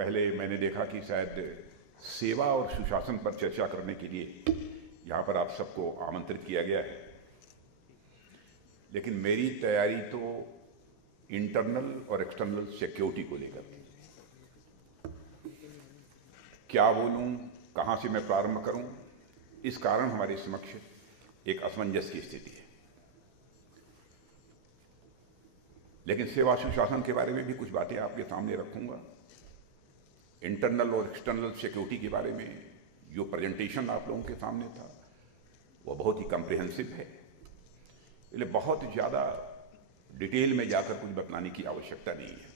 पहले मैंने देखा कि शायद सेवा और सुशासन पर चर्चा करने के लिए यहाँ पर आप सबको आमंत्रित किया गया है, लेकिन मेरी तैयारी तो इंटरनल और एक्सटर्नल सिक्योरिटी को लेकर थी। क्या बोलूं, कहां से मैं प्रारंभ करूं, इस कारण हमारे समक्ष एक असमंजस की स्थिति है। लेकिन सेवा सुशासन के बारे में भी कुछ बातें आपके सामने रखूंगा। इंटरनल और एक्सटर्नल सिक्योरिटी के बारे में जो प्रेजेंटेशन आप लोगों के सामने था वो बहुत ही कॉम्प्रिहेंसिव है, इसलिए बहुत ज़्यादा डिटेल में जाकर कुछ बतलाने की आवश्यकता नहीं है।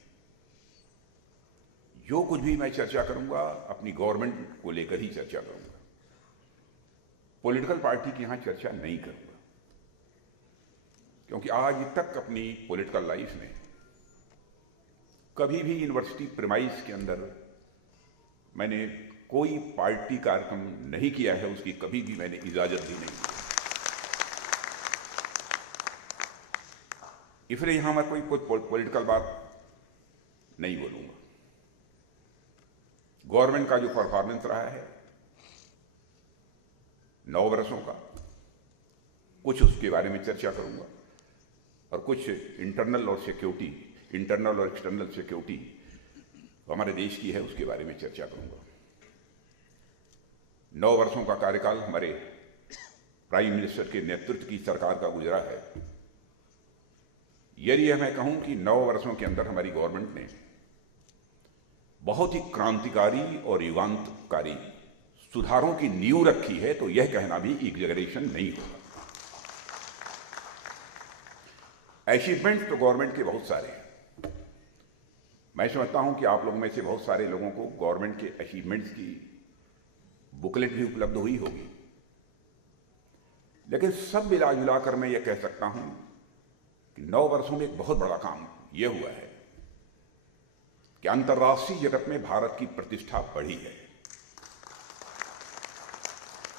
जो कुछ भी मैं चर्चा करूंगा अपनी गवर्नमेंट को लेकर ही चर्चा करूंगा, पॉलिटिकल पार्टी की यहां चर्चा नहीं करूंगा, क्योंकि आज तक अपनी पॉलिटिकल लाइफ में कभी भी यूनिवर्सिटी प्रीमाइस के अंदर मैंने कोई पार्टी कार्यक्रम नहीं किया है, उसकी कभी भी मैंने इजाजत भी नहीं दी। इसलिए यहां मैं कोई पॉलिटिकल बात नहीं बोलूंगा। गवर्नमेंट का जो परफॉर्मेंस रहा है 9 वर्षों का, कुछ उसके बारे में चर्चा करूंगा और कुछ इंटरनल और एक्सटर्नल सिक्योरिटी हमारे देश की है उसके बारे में चर्चा करूंगा। 9 वर्षों का कार्यकाल हमारे प्राइम मिनिस्टर के नेतृत्व की सरकार का गुजरा है। यदि मैं कहूं कि 9 वर्षों के अंदर हमारी गवर्नमेंट ने बहुत ही क्रांतिकारी और युगांतकारी सुधारों की नींव रखी है, तो यह कहना भी एग्जैगरेशन नहीं होगा। अचीवमेंट तो गवर्नमेंट के बहुत सारे हैं। मैं समझता हूं कि आप लोगों में से बहुत सारे लोगों को गवर्नमेंट के अचीवमेंट्स की बुकलेट भी उपलब्ध हुई होगी, लेकिन सब मिला जुलाकर मैं यह कह सकता हूं कि 9 वर्षों में एक बहुत बड़ा काम यह हुआ है कि अंतर्राष्ट्रीय जगत में भारत की प्रतिष्ठा बढ़ी है।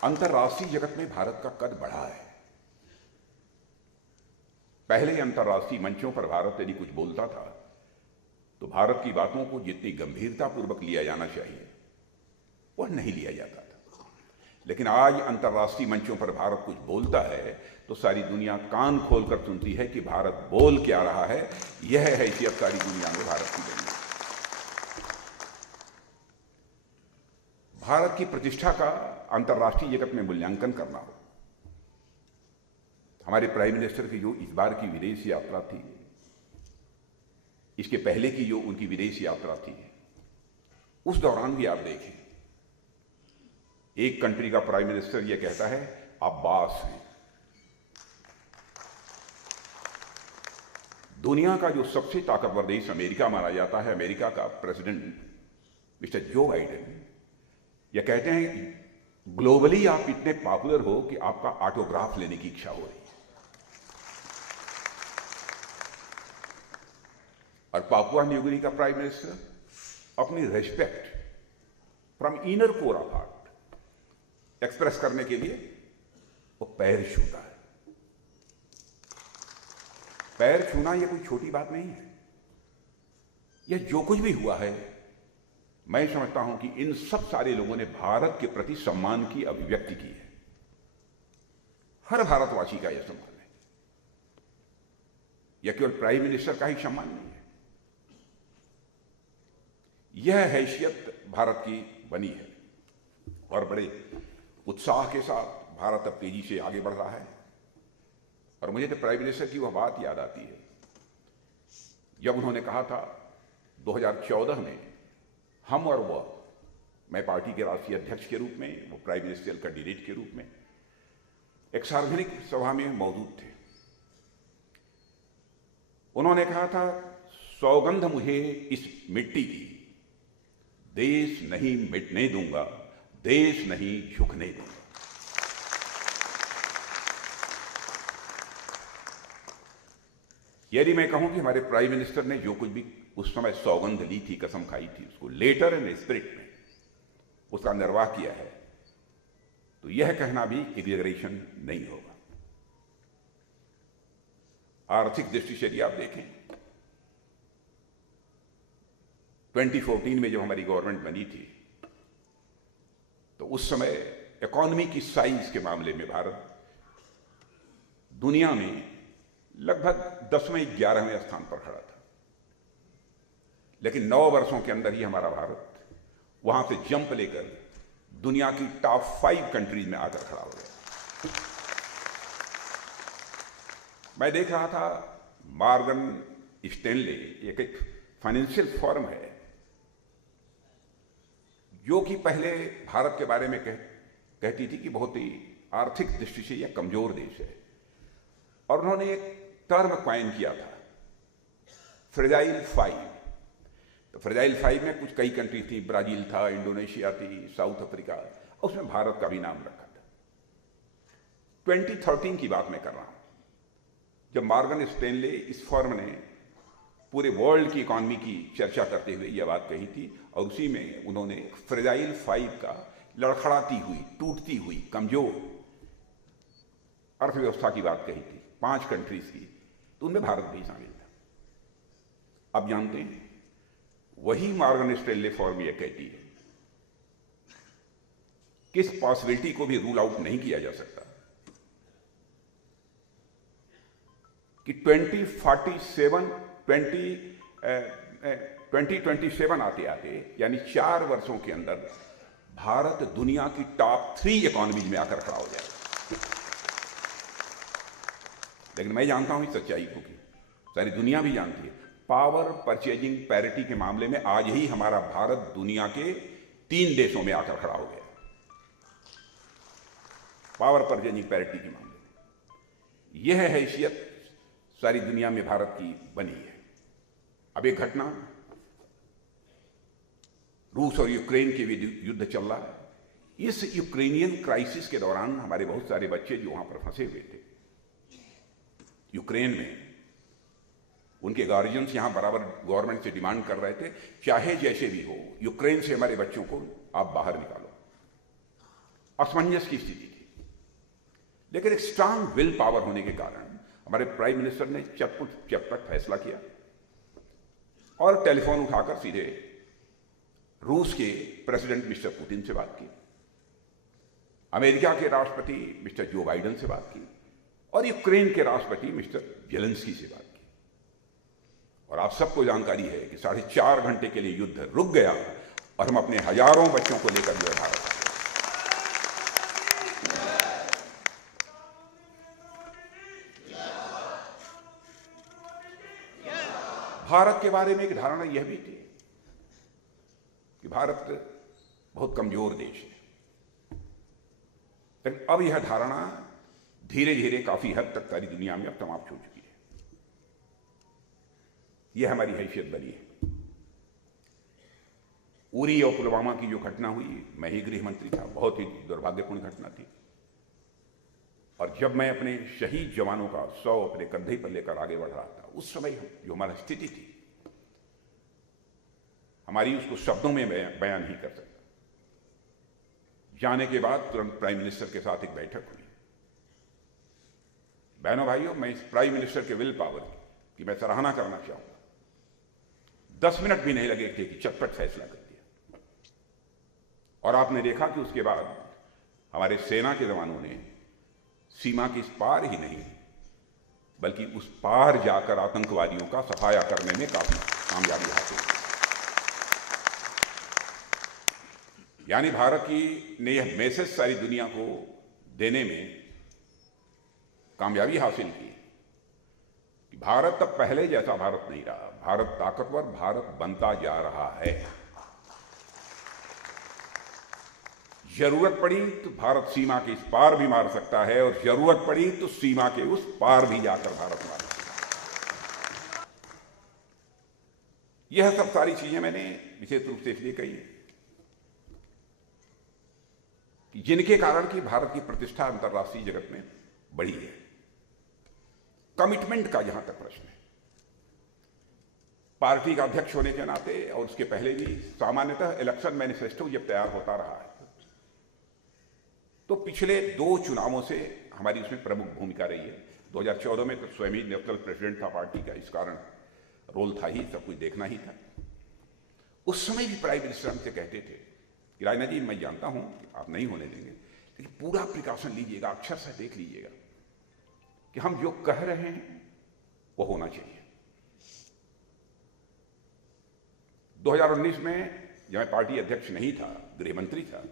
अंतर्राष्ट्रीय जगत में भारत का कद बढ़ा है। पहले अंतर्राष्ट्रीय मंचों पर भारत यदि कुछ बोलता था तो भारत की बातों को जितनी गंभीरतापूर्वक लिया जाना चाहिए वह नहीं लिया जाता था, लेकिन आज अंतर्राष्ट्रीय मंचों पर भारत कुछ बोलता है तो सारी दुनिया कान खोलकर सुनती है कि भारत बोल क्या रहा है। यह हैसियत सारी दुनिया में भारत की बनी है। भारत की प्रतिष्ठा का अंतर्राष्ट्रीय जगत में मूल्यांकन करना हो, हमारे प्राइम मिनिस्टर की जो इस बार की विदेश यात्रा थी, इसके पहले की जो उनकी विदेश यात्रा थी, उस दौरान भी आप देखें एक कंट्री का प्राइम मिनिस्टर यह कहता है अब्बास हैं। दुनिया का जो सबसे ताकतवर देश अमेरिका माना जाता है, अमेरिका का प्रेसिडेंट मिस्टर जो बाइडेन यह कहते हैं ग्लोबली आप इतने पॉपुलर हो कि आपका ऑटोग्राफ लेने की इच्छा हो रही है। और पापुआ न्यू गिनी का प्राइम मिनिस्टर अपनी respect from inner core of heart express करने के लिए वो पैर छूता है। पैर छूना यह कोई छोटी बात नहीं है। यह जो कुछ भी हुआ है, मैं समझता हूं कि इन सब सारे लोगों ने भारत के प्रति सम्मान की अभिव्यक्ति की है। हर भारतवासी का यह सम्मान है। यह केवल प्राइम मिनिस्टर का ही सम्मान नहीं है। यह हैसियत भारत की बनी है और बड़े उत्साह के साथ भारत अब तेजी से आगे बढ़ रहा है। और मुझे तो प्राइम मिनिस्टर की वह बात याद आती है जब उन्होंने कहा था 2014 में हम और वह, मैं पार्टी के राष्ट्रीय अध्यक्ष के रूप में, वो प्राइम मिनिस्ट्रियल कैंडिडेट के रूप में एक सार्वजनिक सभा में मौजूद थे। उन्होंने कहा था सौगंध मुझे इस मिट्टी की, देश नहीं मिटने दूंगा, देश नहीं झुकने दूंगा। यदि मैं कहूं कि हमारे प्राइम मिनिस्टर ने जो कुछ भी उस समय सौगंध ली थी, कसम खाई थी, उसको लेटर एंड स्पिरिट में उसका निर्वाह किया है, तो यह कहना भी एग्जैगरेशन नहीं होगा। आर्थिक दृष्टि से यदि आप देखें 2014 में जब हमारी गवर्नमेंट बनी थी तो उस समय इकोनॉमी की साइज के मामले में भारत दुनिया में लगभग 10वें 11वें स्थान पर खड़ा था। लेकिन 9 वर्षों के अंदर ही हमारा भारत वहां से जंप लेकर दुनिया की टॉप 5 कंट्रीज में आकर खड़ा हो गया। मैं देख रहा था मॉर्गन स्टैनले, एक फाइनेंशियल फर्म है जो कि पहले भारत के बारे में कहती थी कि बहुत ही आर्थिक दृष्टि से यह कमजोर देश है, और उन्होंने एक टर्म कॉइन किया था, फ्रेजाइल 5। तो फ्रेजाइल 5 में कुछ कई कंट्री थी, ब्राजील था, इंडोनेशिया थी, साउथ अफ्रीका, उसमें भारत का भी नाम रखा था। 2013 की बात मैं कर रहा हूं, जब मॉर्गन स्टैनले इस फर्म ने पूरे वर्ल्ड की इकॉनमी की चर्चा करते हुए यह बात कही थी, और उसी में उन्होंने फ्रेजाइल 5 का लड़खड़ाती हुई, टूटती हुई, कमजोर अर्थव्यवस्था की बात कही थी, 5 कंट्रीज की, तो उनमें भारत भी शामिल था। अब जानते हैं वही मॉर्गन स्टैनले फर्म यह कहती है कि इस पॉसिबिलिटी को भी रूल आउट नहीं किया जा सकता कि 2027 आते आते, यानी 4 वर्षों के अंदर भारत दुनिया की टॉप 3 इकोनॉमीज में आकर खड़ा हो जाएगा। लेकिन मैं जानता हूं इस सच्चाई को, कि सारी दुनिया भी जानती है, पावर परचेजिंग पैरिटी के मामले में आज ही हमारा भारत दुनिया के 3 देशों में आकर खड़ा हो गया। पावर परचेजिंग पैरिटी के मामले में यह हैसियत सारी दुनिया में भारत की बनी है। अब एक घटना, रूस और यूक्रेन के युद्ध चल रहा है। इस यूक्रेनियन क्राइसिस के दौरान हमारे बहुत सारे बच्चे जो वहां पर फंसे हुए थे यूक्रेन में, उनके गार्जियंस यहां बराबर गवर्नमेंट से डिमांड कर रहे थे, चाहे जैसे भी हो यूक्रेन से हमारे बच्चों को आप बाहर निकालो। असमंजस की स्थिति थी, लेकिन एक स्ट्रांग विल पावर होने के कारण हमारे प्राइम मिनिस्टर ने चटपट फैसला किया और टेलीफोन उठाकर सीधे रूस के प्रेसिडेंट मिस्टर पुतिन से बात की, अमेरिका के राष्ट्रपति मिस्टर जो बाइडेन से बात की, और यूक्रेन के राष्ट्रपति मिस्टर जेलेंस्की से बात की। और आप सबको जानकारी है कि 4.5 घंटे के लिए युद्ध रुक गया और हम अपने हजारों बच्चों को लेकर जो है भारत आए। भारत के बारे में एक धारणा यह भी थी कि भारत बहुत कमजोर देश है, लेकिन अब यह धारणा धीरे धीरे काफी हद तक सारी दुनिया में अब समाप्त हो चुकी है। यह हमारी हैसियत बनी है। उरी और पुलवामा की जो घटना हुई, मैं ही गृह मंत्री था, बहुत ही दुर्भाग्यपूर्ण घटना थी, और जब मैं अपने शहीद जवानों का 100 अपने कंधे पर लेकर आगे बढ़ रहा था, उस समय जो हमारी स्थिति थी, हमारी उसको शब्दों में बयान नहीं कर सकता। जाने के बाद तुरंत प्राइम मिनिस्टर के साथ एक बैठक हुई। बहनों भाइयों, मैं इस प्राइम मिनिस्टर के विल पावर की मैं सराहना करना चाहूंगा। 10 मिनट भी नहीं लगे थे कि चटपट फैसला कर दिया, और आपने देखा कि उसके बाद हमारे सेना के जवानों ने सीमा के इस पार ही नहीं बल्कि उस पार जाकर आतंकवादियों का सफाया करने में काफी कामयाबी हासिल की। यानी भारत की ने यह मैसेज सारी दुनिया को देने में कामयाबी हासिल की कि भारत अब पहले जैसा भारत नहीं रहा, भारत ताकतवर भारत बनता जा रहा है। जरूरत पड़ी तो भारत सीमा के इस पार भी मार सकता है, और जरूरत पड़ी तो सीमा के उस पार भी जाकर भारत मार सकता है। यह सब सारी चीजें मैंने विशेष रूप से इसलिए कही कि जिनके कारण की भारत की प्रतिष्ठा अंतर्राष्ट्रीय जगत में बढ़ी है। कमिटमेंट का जहां तक प्रश्न है, पार्टी का अध्यक्ष होने के नाते और उसके पहले भी सामान्यतः इलेक्शन मैनिफेस्टो जब तैयार होता रहा है, तो पिछले 2 चुनावों से हमारी उसमें प्रमुख भूमिका रही है। 2014 में तो स्वयं ही नेशनल प्रेसिडेंट था पार्टी का, इस कारण रोल था ही, सब कुछ देखना ही था। उस समय भी प्राइम मिनिस्टर हमसे कहते थे कि राजनाथ जी, मैं जानता हूं कि आप नहीं होने देंगे, लेकिन पूरा प्रिकॉशन लीजिएगा, अक्षर से देख लीजिएगा कि हम जो कह रहे हैं वो होना चाहिए। 2019 में जब मैं पार्टी अध्यक्ष नहीं था, गृह मंत्री था,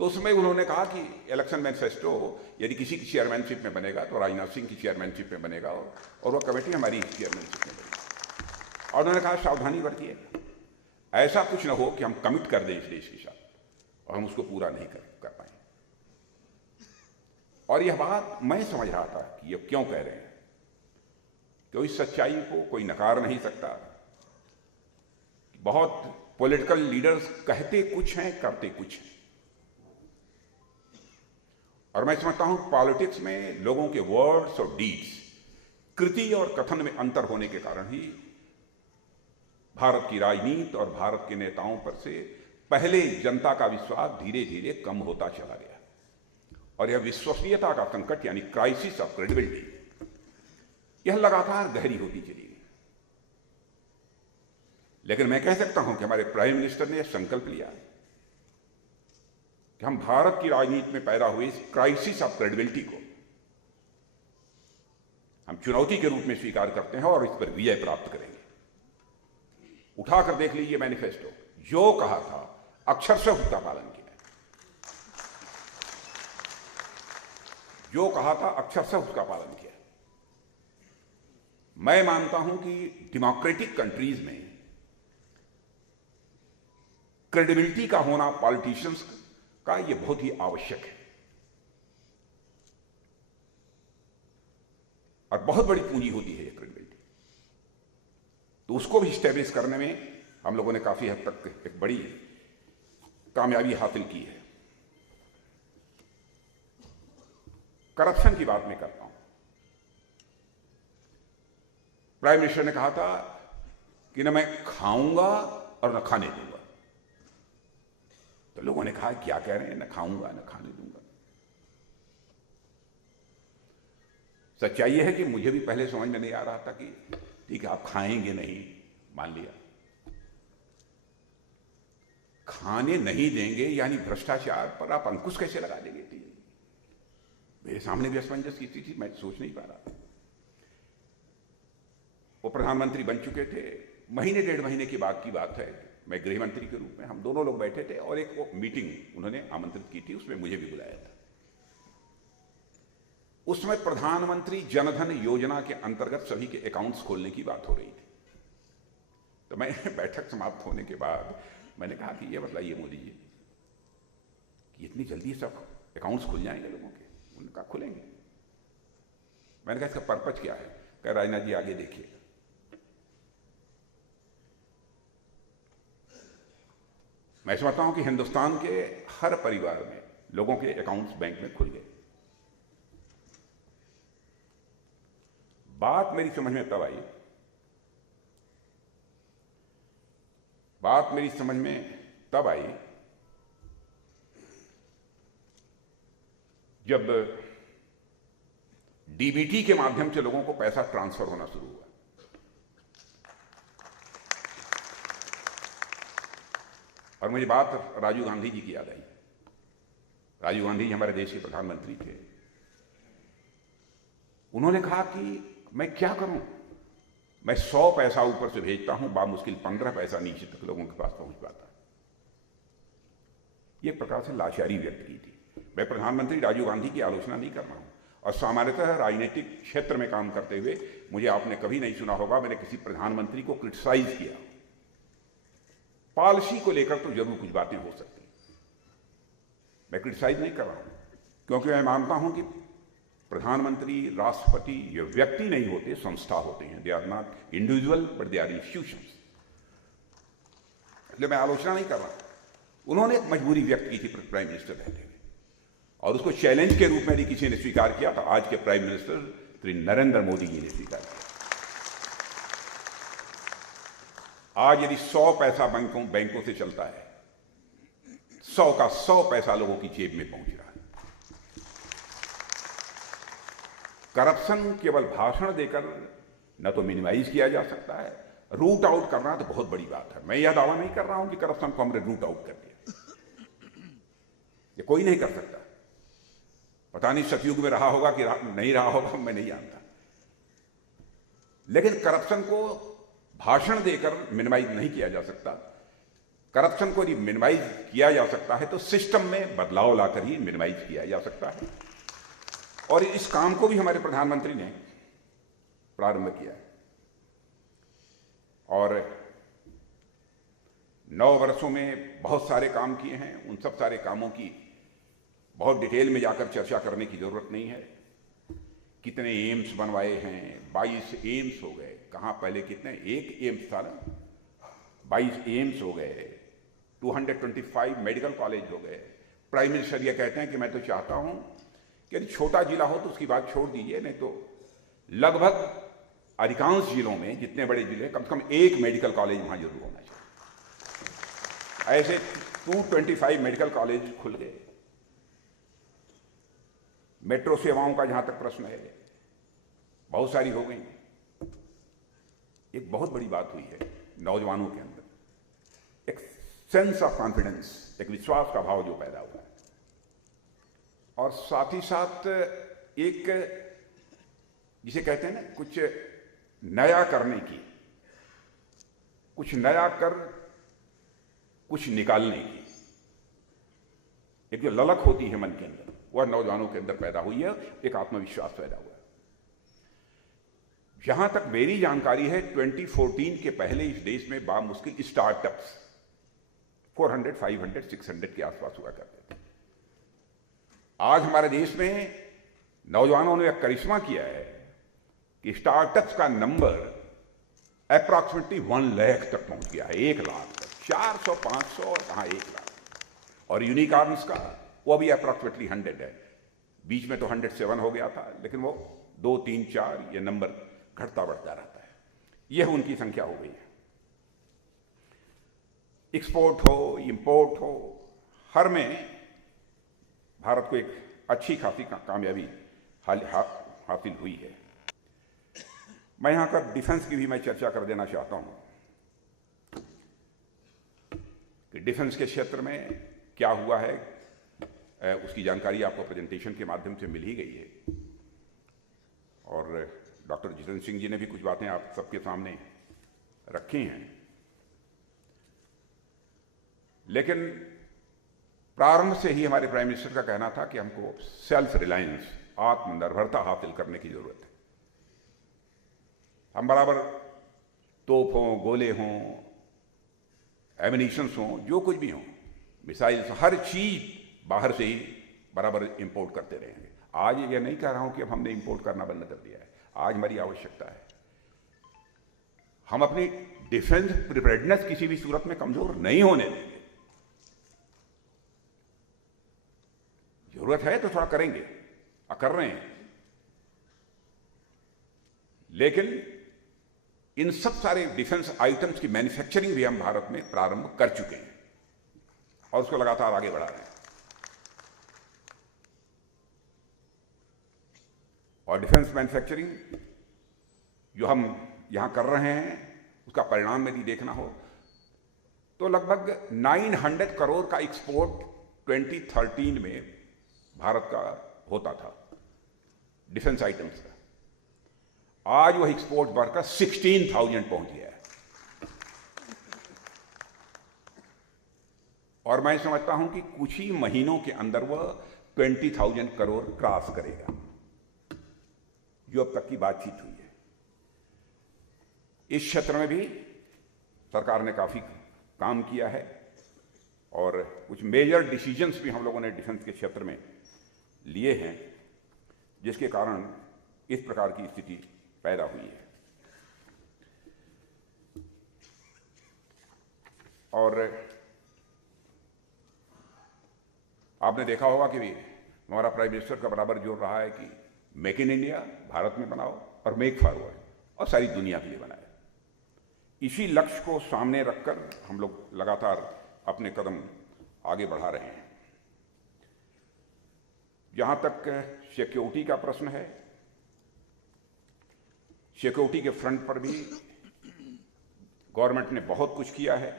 तो उसमें उन्होंने कहा कि इलेक्शन मैनिफेस्टो यदि किसी की चेयरमैनशिप में बनेगा तो राजनाथ सिंह की चेयरमैनशिप में बनेगा, और वह कमेटी हमारी चेयरमैनशिप में बनेगी। और उन्होंने कहा सावधानी बरतिए, ऐसा कुछ ना हो कि हम कमिट कर दें इस देश के साथ और हम उसको पूरा नहीं कर पाए। और यह बात मैं समझ रहा था कि ये क्यों कह रहे हैं, क्योंकि सच्चाई को कोई नकार नहीं सकता। बहुत पॉलिटिकल लीडर्स कहते कुछ हैं, करते कुछ हैं, और मैं समझता हूं पॉलिटिक्स में लोगों के वर्ड्स और डीड्स, कृति और कथन में अंतर होने के कारण ही भारत की राजनीति और भारत के नेताओं पर से पहले जनता का विश्वास धीरे धीरे कम होता चला गया, और यह विश्वसनीयता का संकट यानी क्राइसिस ऑफ क्रेडिबिलिटी, यह लगातार गहरी होती चली गई। लेकिन मैं कह सकता हूं कि हमारे प्राइम मिनिस्टर ने यह संकल्प लिया कि हम भारत की राजनीति में पैदा हुई इस क्राइसिस ऑफ क्रेडिबिलिटी को हम चुनौती के रूप में स्वीकार करते हैं और इस पर विजय प्राप्त करेंगे। उठाकर देख लीजिए मैनिफेस्टो, जो कहा था अक्षर से उसका पालन किया, जो कहा था अक्षर से उसका पालन किया। मैं मानता हूं कि डेमोक्रेटिक कंट्रीज में क्रेडिबिलिटी का होना पॉलिटिशियंस का यह बहुत ही आवश्यक है, और बहुत बड़ी पूंजी होती है ये क्रेडिबिलिटी। तो उसको भी स्टैब्लिश करने में हम लोगों ने काफी हद तक एक बड़ी कामयाबी हासिल की है। करप्शन की बात मैं करता हूं। प्राइम मिनिस्टर ने कहा था कि न मैं खाऊंगा और न खाने दूंगा। तो लोगों ने कहा क्या कह रहे हैं, न खाऊंगा न खाने दूंगा। सच्चाई यह है कि मुझे भी पहले समझ में नहीं आ रहा था कि ठीक है आप खाएंगे नहीं, मान लिया, खाने नहीं देंगे यानी भ्रष्टाचार पर आप अंकुश कैसे लगा देंगे? मेरे सामने भी असमंजस की स्थिति, मैं सोच नहीं पा रहा था। वो प्रधानमंत्री बन चुके थे, महीने डेढ़ महीने के बाद की बात है, मैं गृह मंत्री के रूप में, हम दोनों लोग बैठे थे और एक वो मीटिंग उन्होंने आमंत्रित की थी, उसमें मुझे भी बुलाया था। उस समय प्रधानमंत्री जनधन योजना के अंतर्गत सभी के अकाउंट्स खोलने की बात हो रही थी। तो मैं बैठक समाप्त होने के बाद मैंने कहा कि ये बताइए मोदी जी कि इतनी जल्दी सब अकाउंट्स खुल जाएंगे लोगों के? उन्होंने कहा खुलेंगे। मैंने कहा इसका पर्पज क्या है? कहा राजनाथ जी आगे देखिए। मैं समझता हूं कि हिंदुस्तान के हर परिवार में लोगों के अकाउंट्स बैंक में खुल गए। बात मेरी समझ में तब आई, बात मेरी समझ में तब आई जब डीबीटी के माध्यम से लोगों को पैसा ट्रांसफर होना शुरू हुआ। और मुझे बात राजीव गांधी जी की याद आई। राजीव गांधी जी हमारे देश के प्रधानमंत्री थे। उन्होंने कहा कि मैं क्या करूं, मैं 100 पैसा ऊपर से भेजता हूं, बामुश्किल 15 पैसा नीचे तक लोगों के पास पहुंच पाता। ये प्रकार से लाचारी व्यक्त की थी। मैं प्रधानमंत्री राजीव गांधी की आलोचना नहीं कर रहा हूं, और सामान्यतः राजनीतिक क्षेत्र में काम करते हुए मुझे आपने कभी नहीं सुना होगा मैंने किसी प्रधानमंत्री को क्रिटिसाइज किया। पॉलिसी को लेकर तो जरूर कुछ बातें हो सकती, मैं क्रिटिसाइज नहीं कर रहा हूं, क्योंकि मैं मानता हूं कि प्रधानमंत्री, राष्ट्रपति ये व्यक्ति नहीं होते, संस्था होते हैं। They are not individual but they are institutions. इसलिए मैं आलोचना नहीं कर रहा। उन्होंने एक मजबूरी व्यक्त की थी प्राइम मिनिस्टर रहते हुए, और उसको चैलेंज के रूप में यदि किसी ने स्वीकार किया तो आज के प्राइम मिनिस्टर श्री नरेंद्र मोदी जी ने स्वीकार किया। आज यदि 100 पैसा बैंकों से चलता है, 100 का 100 पैसा लोगों की जेब में पहुंच रहा है। करप्शन केवल भाषण देकर न तो मिनिमाइज किया जा सकता है रूट आउट करना तो बहुत बड़ी बात है। मैं यह दावा नहीं कर रहा हूं कि करप्शन को हमने रूट आउट कर दिया, ये कोई नहीं कर सकता। पता नहीं सतयुग में रहा होगा कि नहीं रहा होगा, मैं नहीं जानता। लेकिन करप्शन को भाषण देकर मिनिमाइज नहीं किया जा सकता। करप्शन को यदि मिनिमाइज किया जा सकता है तो सिस्टम में बदलाव लाकर ही मिनिमाइज किया जा सकता है, और इस काम को भी हमारे प्रधानमंत्री ने प्रारंभ किया है। और 9 वर्षों में बहुत सारे काम किए हैं। उन सब सारे कामों की बहुत डिटेल में जाकर चर्चा करने की जरूरत नहीं है। कितने एम्स बनवाए हैं, 22 एम्स हो गए। कहाँ पहले कितने, एक एम्स था ना, 22 एम्स हो गए, 225 मेडिकल कॉलेज हो गए। प्राइम मिनिस्टर ये कहते हैं कि मैं तो चाहता हूं कि यदि छोटा जिला हो तो उसकी बात छोड़ दीजिए, नहीं तो लगभग अधिकांश जिलों में, जितने बड़े जिले, कम से कम एक मेडिकल कॉलेज वहां जरूर होना चाहिए। ऐसे 225 मेडिकल कॉलेज खुल गए। मेट्रो सेवाओं का जहां तक प्रश्न है, बहुत सारी हो गई। एक बहुत बड़ी बात हुई है नौजवानों के अंदर, एक सेंस ऑफ कॉन्फिडेंस, एक विश्वास का भाव जो पैदा हुआ है, और साथ ही साथ एक, जिसे कहते हैं ना, कुछ नया करने की, कुछ नया कर कुछ निकालने की एक जो ललक होती है मन के अंदर, वह नौजवानों के अंदर पैदा हुई है। एक आत्मविश्वास पैदा हुआ है। जहां तक मेरी जानकारी है, 2014 के पहले इस देश में बामुश्किल स्टार्टअप्स 400, 500, 600 के आसपास हुआ करते थे। आज हमारे देश में नौजवानों ने एक करिश्मा किया है कि स्टार्टअप्स का नंबर अप्रॉक्सीमेटली 1 लाख तक पहुंच गया है। 1 लाख तक, 400, 500 और कहां 1 लाख। और यूनिकॉर्न्स का वो भी अप्रॉक्सीमेटली 100 है। बीच में तो 107 हो गया था, लेकिन वो 2, 3, 4 ये नंबर घटता बढ़ता रहता है। यह उनकी संख्या हो गई है। एक्सपोर्ट हो, इंपोर्ट हो, हर में भारत को एक अच्छी खासी कामयाबी हासिल हुई है। मैं यहां का डिफेंस की भी मैं चर्चा कर देना चाहता हूं कि डिफेंस के क्षेत्र में क्या हुआ है, उसकी जानकारी आपको प्रेजेंटेशन के माध्यम से मिल ही गई है। और डॉक्टर जितेंद्र सिंह जी ने भी कुछ बातें आप सबके सामने रखी हैं। लेकिन प्रारंभ से ही हमारे प्राइम मिनिस्टर का कहना था कि हमको सेल्फ रिलायंस, आत्मनिर्भरता हासिल करने की जरूरत है। हम बराबर तोप हों, गोले हों, एमिनिशंस हों, जो कुछ भी हों, मिसाइल्स, हर चीज बाहर से ही बराबर इंपोर्ट करते रहेंगे। आज ये नहीं कह रहा हूं कि अब हमने इंपोर्ट करना बंद कर दिया है। आज हमारी आवश्यकता है, हम अपनी डिफेंस प्रिपेयर्डनेस किसी भी सूरत में कमजोर नहीं होने देंगे। जरूरत है तो थोड़ा करेंगे, कर रहे हैं, लेकिन इन सब सारे डिफेंस आइटम्स की मैन्युफैक्चरिंग भी हम भारत में प्रारंभ कर चुके हैं और उसको लगातार आगे बढ़ा रहे हैं। और डिफेंस मैन्युफैक्चरिंग जो हम यहां कर रहे हैं, उसका परिणाम यदि देखना हो तो लगभग 900 करोड़ का एक्सपोर्ट 2013 में भारत का होता था डिफेंस आइटम्स का। आज वह एक्सपोर्ट बढ़कर 16,000 पहुंच गया है। और मैं समझता हूं कि कुछ ही महीनों के अंदर वह 20,000 करोड़ क्रॉस करेगा, जो अब तक की बातचीत हुई है। इस क्षेत्र में भी सरकार ने काफी काम किया है और कुछ मेजर डिसीजंस भी हम लोगों ने डिफेंस के क्षेत्र में लिए हैं, जिसके कारण इस प्रकार की स्थिति पैदा हुई है। और आपने देखा होगा कि हमारा प्राइम मिनिस्टर का बराबर जोर रहा है कि मेक इन इंडिया, भारत में बनाओ, और मेक फॉरवर्ड, और सारी दुनिया के लिए बनाए। इसी लक्ष्य को सामने रखकर हम लोग लगातार अपने कदम आगे बढ़ा रहे हैं। जहां तक सिक्योरिटी का प्रश्न है, सिक्योरिटी के फ्रंट पर भी गवर्नमेंट ने बहुत कुछ किया है।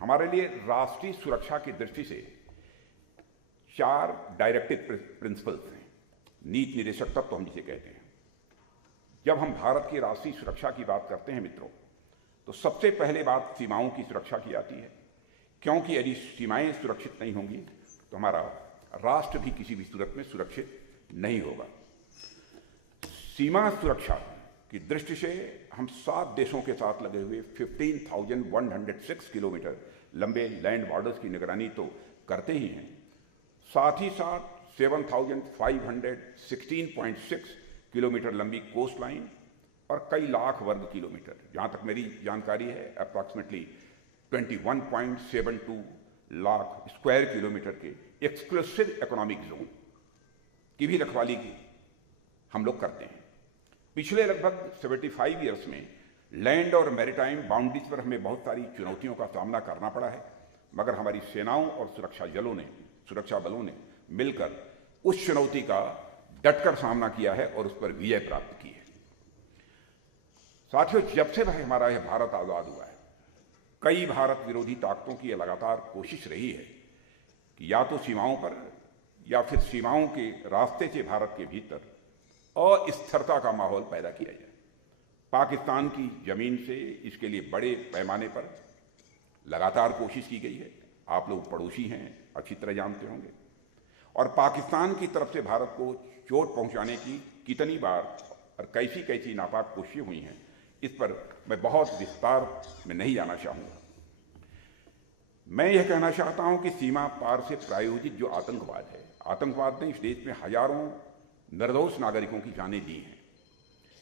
हमारे लिए राष्ट्रीय सुरक्षा की दृष्टि से 4 डायरेक्टिव प्रिंसिपल्स हैं, नीति निर्देशक तत्व हम जिसे कहते हैं। जब हम भारत की राष्ट्रीय सुरक्षा की बात करते हैं मित्रों, तो सबसे पहले बात सीमाओं की सुरक्षा की आती है, क्योंकि यदि सीमाएं सुरक्षित नहीं होंगी तो हमारा राष्ट्र भी किसी भी सूरत में सुरक्षित नहीं होगा। सीमा सुरक्षा की दृष्टि से हम 7 देशों के साथ लगे हुए 15,106 किलोमीटर लंबे लैंड बॉर्डर्स की निगरानी तो करते ही हैं, साथ ही साथ 7,516.6 किलोमीटर लंबी कोस्ट लाइन और कई लाख वर्ग किलोमीटर, जहाँ तक मेरी जानकारी है अप्रॉक्सीमेटली 21.72 लाख स्क्वायर किलोमीटर के एक्सक्लूसिव इकोनॉमिक जोन की भी रखवाली की हम लोग करते हैं। पिछले लगभग 75 ईयर्स में लैंड और मैरीटाइम बाउंड्रीज पर हमें बहुत सारी चुनौतियों का सामना करना पड़ा है, मगर हमारी सेनाओं और सुरक्षा बलों ने मिलकर उस चुनौती का डटकर सामना किया है और उस पर विजय प्राप्त की है। साथियों, जब से हमारा यह भारत आजाद हुआ है, कई भारत विरोधी ताकतों की यह लगातार कोशिश रही है कि या तो सीमाओं पर या फिर सीमाओं के रास्ते से भारत के भीतर अस्थिरता का माहौल पैदा किया जाए। पाकिस्तान की जमीन से इसके लिए बड़े पैमाने पर लगातार कोशिश की गई है। आप लोग पड़ोसी हैं, अच्छी तरह जानते होंगे। और पाकिस्तान की तरफ से भारत को चोट पहुंचाने की कितनी बार और कैसी कैसी नापाक कोशिशें हुई हैं, इस पर मैं बहुत विस्तार में नहीं जाना चाहूँगा। मैं यह कहना चाहता हूँ कि सीमा पार से प्रायोजित जो आतंकवाद है, आतंकवाद ने इस देश में हजारों निर्दोष नागरिकों की जानें ली हैं।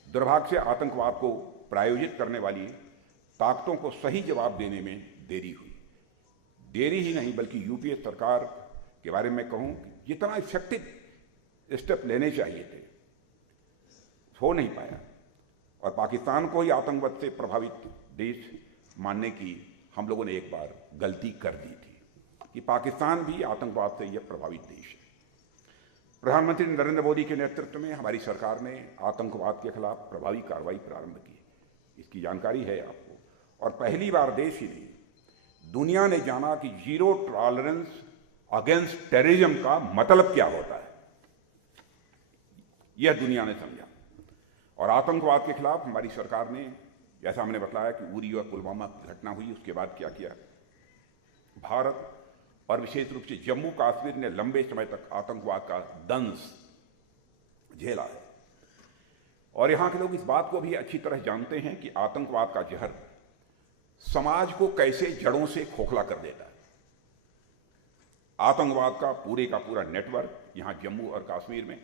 दुर्भाग्य से आतंकवाद को प्रायोजित करने वाली ताकतों को सही जवाब देने में देरी हुई। देरी ही नहीं बल्कि यूपीए सरकार के बारे में कहूँ, जितना इफेक्टिव स्टेप लेने चाहिए थे हो नहीं पाया, और पाकिस्तान को ही आतंकवाद से प्रभावित देश मानने की हम लोगों ने एक बार गलती कर दी थी कि पाकिस्तान भी आतंकवाद से यह प्रभावित देश है। प्रधानमंत्री नरेंद्र मोदी के नेतृत्व में हमारी सरकार ने आतंकवाद के खिलाफ प्रभावी कार्रवाई प्रारंभ की, इसकी जानकारी है आपको। और पहली बार देश ही नहीं, दुनिया ने जाना कि जीरो टॉलरेंस अगेंस्ट टेररिज्म का मतलब क्या होता है, यह दुनिया ने समझा। और आतंकवाद के खिलाफ हमारी सरकार ने, जैसा हमने बताया कि उरी और पुलवामा की घटना हुई, उसके बाद क्या किया, भारत और विशेष रूप से जम्मू कश्मीर ने लंबे समय तक आतंकवाद का दंश झेला है। और यहां के लोग इस बात को भी अच्छी तरह जानते हैं कि आतंकवाद का जहर समाज को कैसे जड़ों से खोखला कर देता है। आतंकवाद का पूरा नेटवर्क यहां जम्मू और कश्मीर में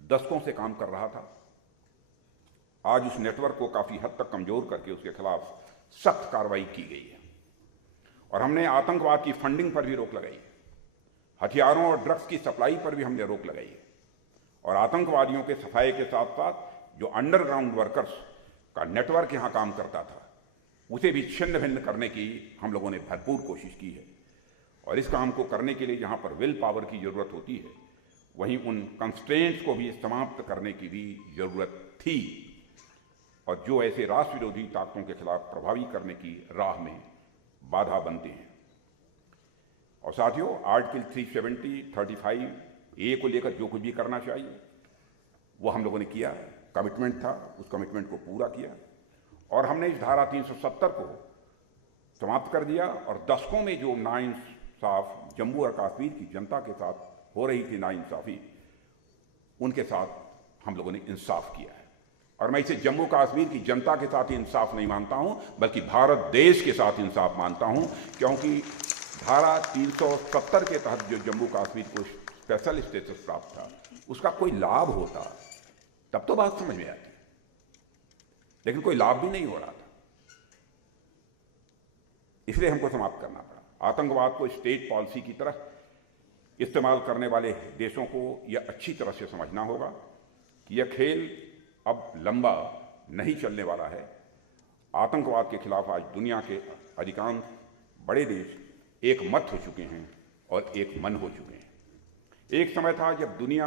दशकों से काम कर रहा था। आज उस नेटवर्क को काफी हद तक कमजोर करके उसके खिलाफ सख्त कार्रवाई की गई है। और हमने आतंकवाद की फंडिंग पर भी रोक लगाई है, हथियारों और ड्रग्स की सप्लाई पर भी हमने रोक लगाई है। और आतंकवादियों के सफाई के साथ साथ जो अंडरग्राउंड वर्कर्स का नेटवर्क यहां काम करता था, उसे भी छिन्न भिन्न करने की हम लोगों ने भरपूर कोशिश की है। और इस काम को करने के लिए जहां पर विल पावर की जरूरत होती है, वहीं उन कंस्ट्रेंट्स को भी समाप्त करने की भी जरूरत थी, और जो ऐसे राष्ट्र विरोधी ताकतों के खिलाफ प्रभावी करने की राह में बाधा बनते हैं। और साथियों, आर्टिकल 370-35A को लेकर जो कुछ भी करना चाहिए वो हम लोगों ने किया, कमिटमेंट था, उस कमिटमेंट को पूरा किया। और हमने इस धारा 370 को समाप्त कर दिया, और दशकों में जो नाइंसाफ जम्मू और कश्मीर की जनता के साथ हो रही थी नाइंसाफी, उनके साथ हम लोगों ने इंसाफ किया है। और मैं इसे जम्मू कश्मीर की जनता के साथ ही इंसाफ नहीं मानता हूं, बल्कि भारत देश के साथ इंसाफ मानता हूं, क्योंकि धारा 370 के तहत जो जम्मू कश्मीर को स्पेशल स्टेटस प्राप्त था, उसका कोई लाभ होता तब तो बात समझ में आती, लेकिन कोई लाभ भी नहीं हो रहा था, इसलिए हमको समाप्त करना पड़ा। आतंकवाद को स्टेट पॉलिसी की तरह इस्तेमाल करने वाले देशों को यह अच्छी तरह से समझना होगा कि यह खेल अब लंबा नहीं चलने वाला है। आतंकवाद के खिलाफ आज दुनिया के अधिकांश बड़े देश एक मत हो चुके हैं और एक मन हो चुके हैं। एक समय था जब दुनिया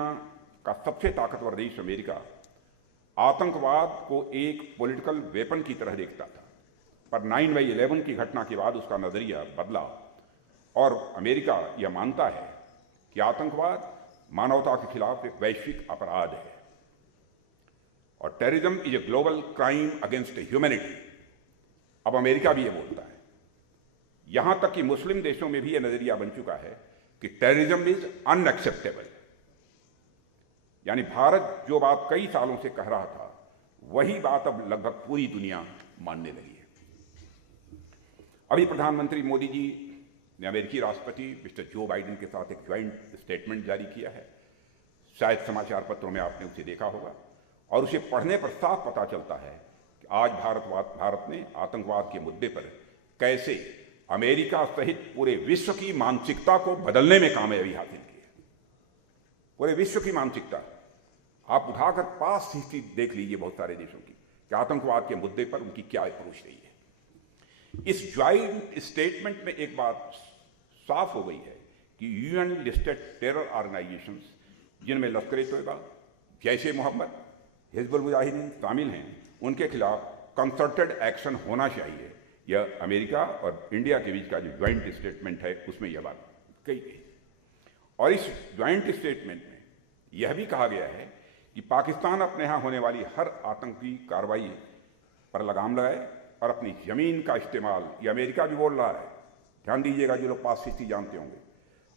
का सबसे ताकतवर देश अमेरिका आतंकवाद को एक पॉलिटिकल वेपन की तरह देखता था, पर 9/11 की घटना के बाद उसका नजरिया बदला और अमेरिका यह मानता है कि आतंकवाद मानवता के खिलाफ एक वैश्विक अपराध है और terrorism is a global crime against humanity. अब अमेरिका भी यह बोलता है, यहां तक कि मुस्लिम देशों में भी यह नजरिया बन चुका है कि टेररिज्म इज अनएक्सेप्टेबल। यानी भारत जो बात कई सालों से कह रहा था, वही बात अब लगभग पूरी दुनिया मानने लगी है। अभी प्रधानमंत्री मोदी जी ने अमेरिकी राष्ट्रपति मिस्टर जो बाइडेन के साथ एक ज्वाइंट स्टेटमेंट जारी किया है। शायद समाचार पत्रों में आपने उसे देखा होगा और उसे पढ़ने पर साफ पता चलता है कि आज भारत ने आतंकवाद के मुद्दे पर कैसे अमेरिका सहित पूरे विश्व की मानसिकता को बदलने में कामयाबी हासिल की है। पूरे विश्व की मानसिकता आप उठाकर पास हिस्ट्री देख लीजिए बहुत सारे देशों की कि आतंकवाद के मुद्दे पर उनकी क्या अप्रोच रही है। इस ज्वाइंट स्टेटमेंट में एक बात साफ हो गई है कि यूएन लिस्टेड टेरर ऑर्गेनाइजेशंस, जिनमें लश्कर-ए-तोयबा, जैश-ए-मोहम्मद, हिजबुल मुजाहिदीन शामिल हैं, उनके खिलाफ कंसर्टेड एक्शन होना चाहिए। यह अमेरिका और इंडिया के बीच का जो ज्वाइंट स्टेटमेंट है उसमें यह बात कही गई। और इस ज्वाइंट स्टेटमेंट में यह भी कहा गया है कि पाकिस्तान अपने यहां होने वाली हर आतंकी कार्रवाई पर लगाम लगाए और अपनी जमीन का इस्तेमाल, यह अमेरिका भी बोल रहा है, ध्यान दीजिएगा जो लोग पास हिस्ट्री जानते होंगे,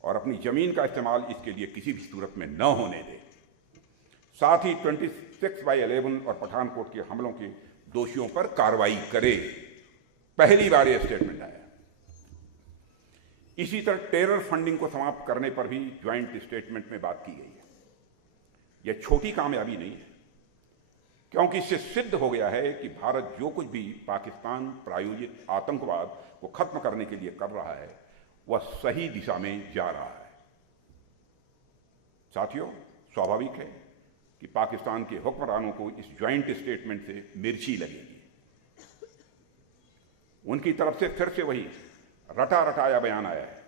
और अपनी जमीन का इस्तेमाल इसके लिए किसी भी सूरत में न होने दे। साथ ही 26/11 और पठानकोट के हमलों के दोषियों पर कार्रवाई करे। पहली बार यह स्टेटमेंट आया। इसी तरह टेरर फंडिंग को समाप्त करने पर भी ज्वाइंट स्टेटमेंट में बात की गई है। यह छोटी कामयाबी नहीं है, क्योंकि इससे सिद्ध हो गया है कि भारत जो कुछ भी पाकिस्तान प्रायोजित आतंकवाद को खत्म करने के लिए कर रहा है वह सही दिशा में जा रहा है। साथियों, स्वाभाविक है कि पाकिस्तान के हुक्मरानों को इस ज्वाइंट स्टेटमेंट से मिर्ची लगेगी। उनकी तरफ से फिर से वही रटा रटाया बयान आया है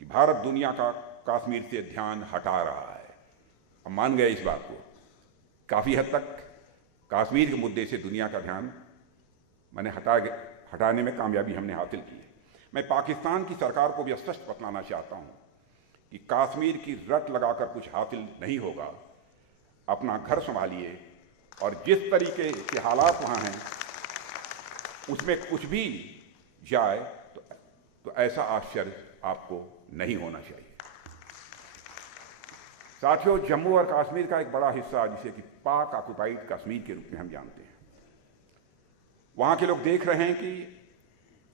कि भारत दुनिया का कश्मीर से ध्यान हटा रहा है। हम मान गए इस बात को। काफी हद तक कश्मीर के मुद्दे से दुनिया का ध्यान हटाने में कामयाबी हमने हासिल की है। मैं पाकिस्तान की सरकार को भी स्पष्ट बतलाना चाहता हूं कि कश्मीर की रट लगाकर कुछ हासिल नहीं होगा। अपना घर संभालिए और जिस तरीके के हालात वहां हैं उसमें कुछ भी जाए तो ऐसा आश्चर्य आपको नहीं होना चाहिए। साथियों, जम्मू और कश्मीर का एक बड़ा हिस्सा जिसे कि पाक ऑक्युपाइड कश्मीर के रूप में हम जानते हैं, वहां के लोग देख रहे हैं कि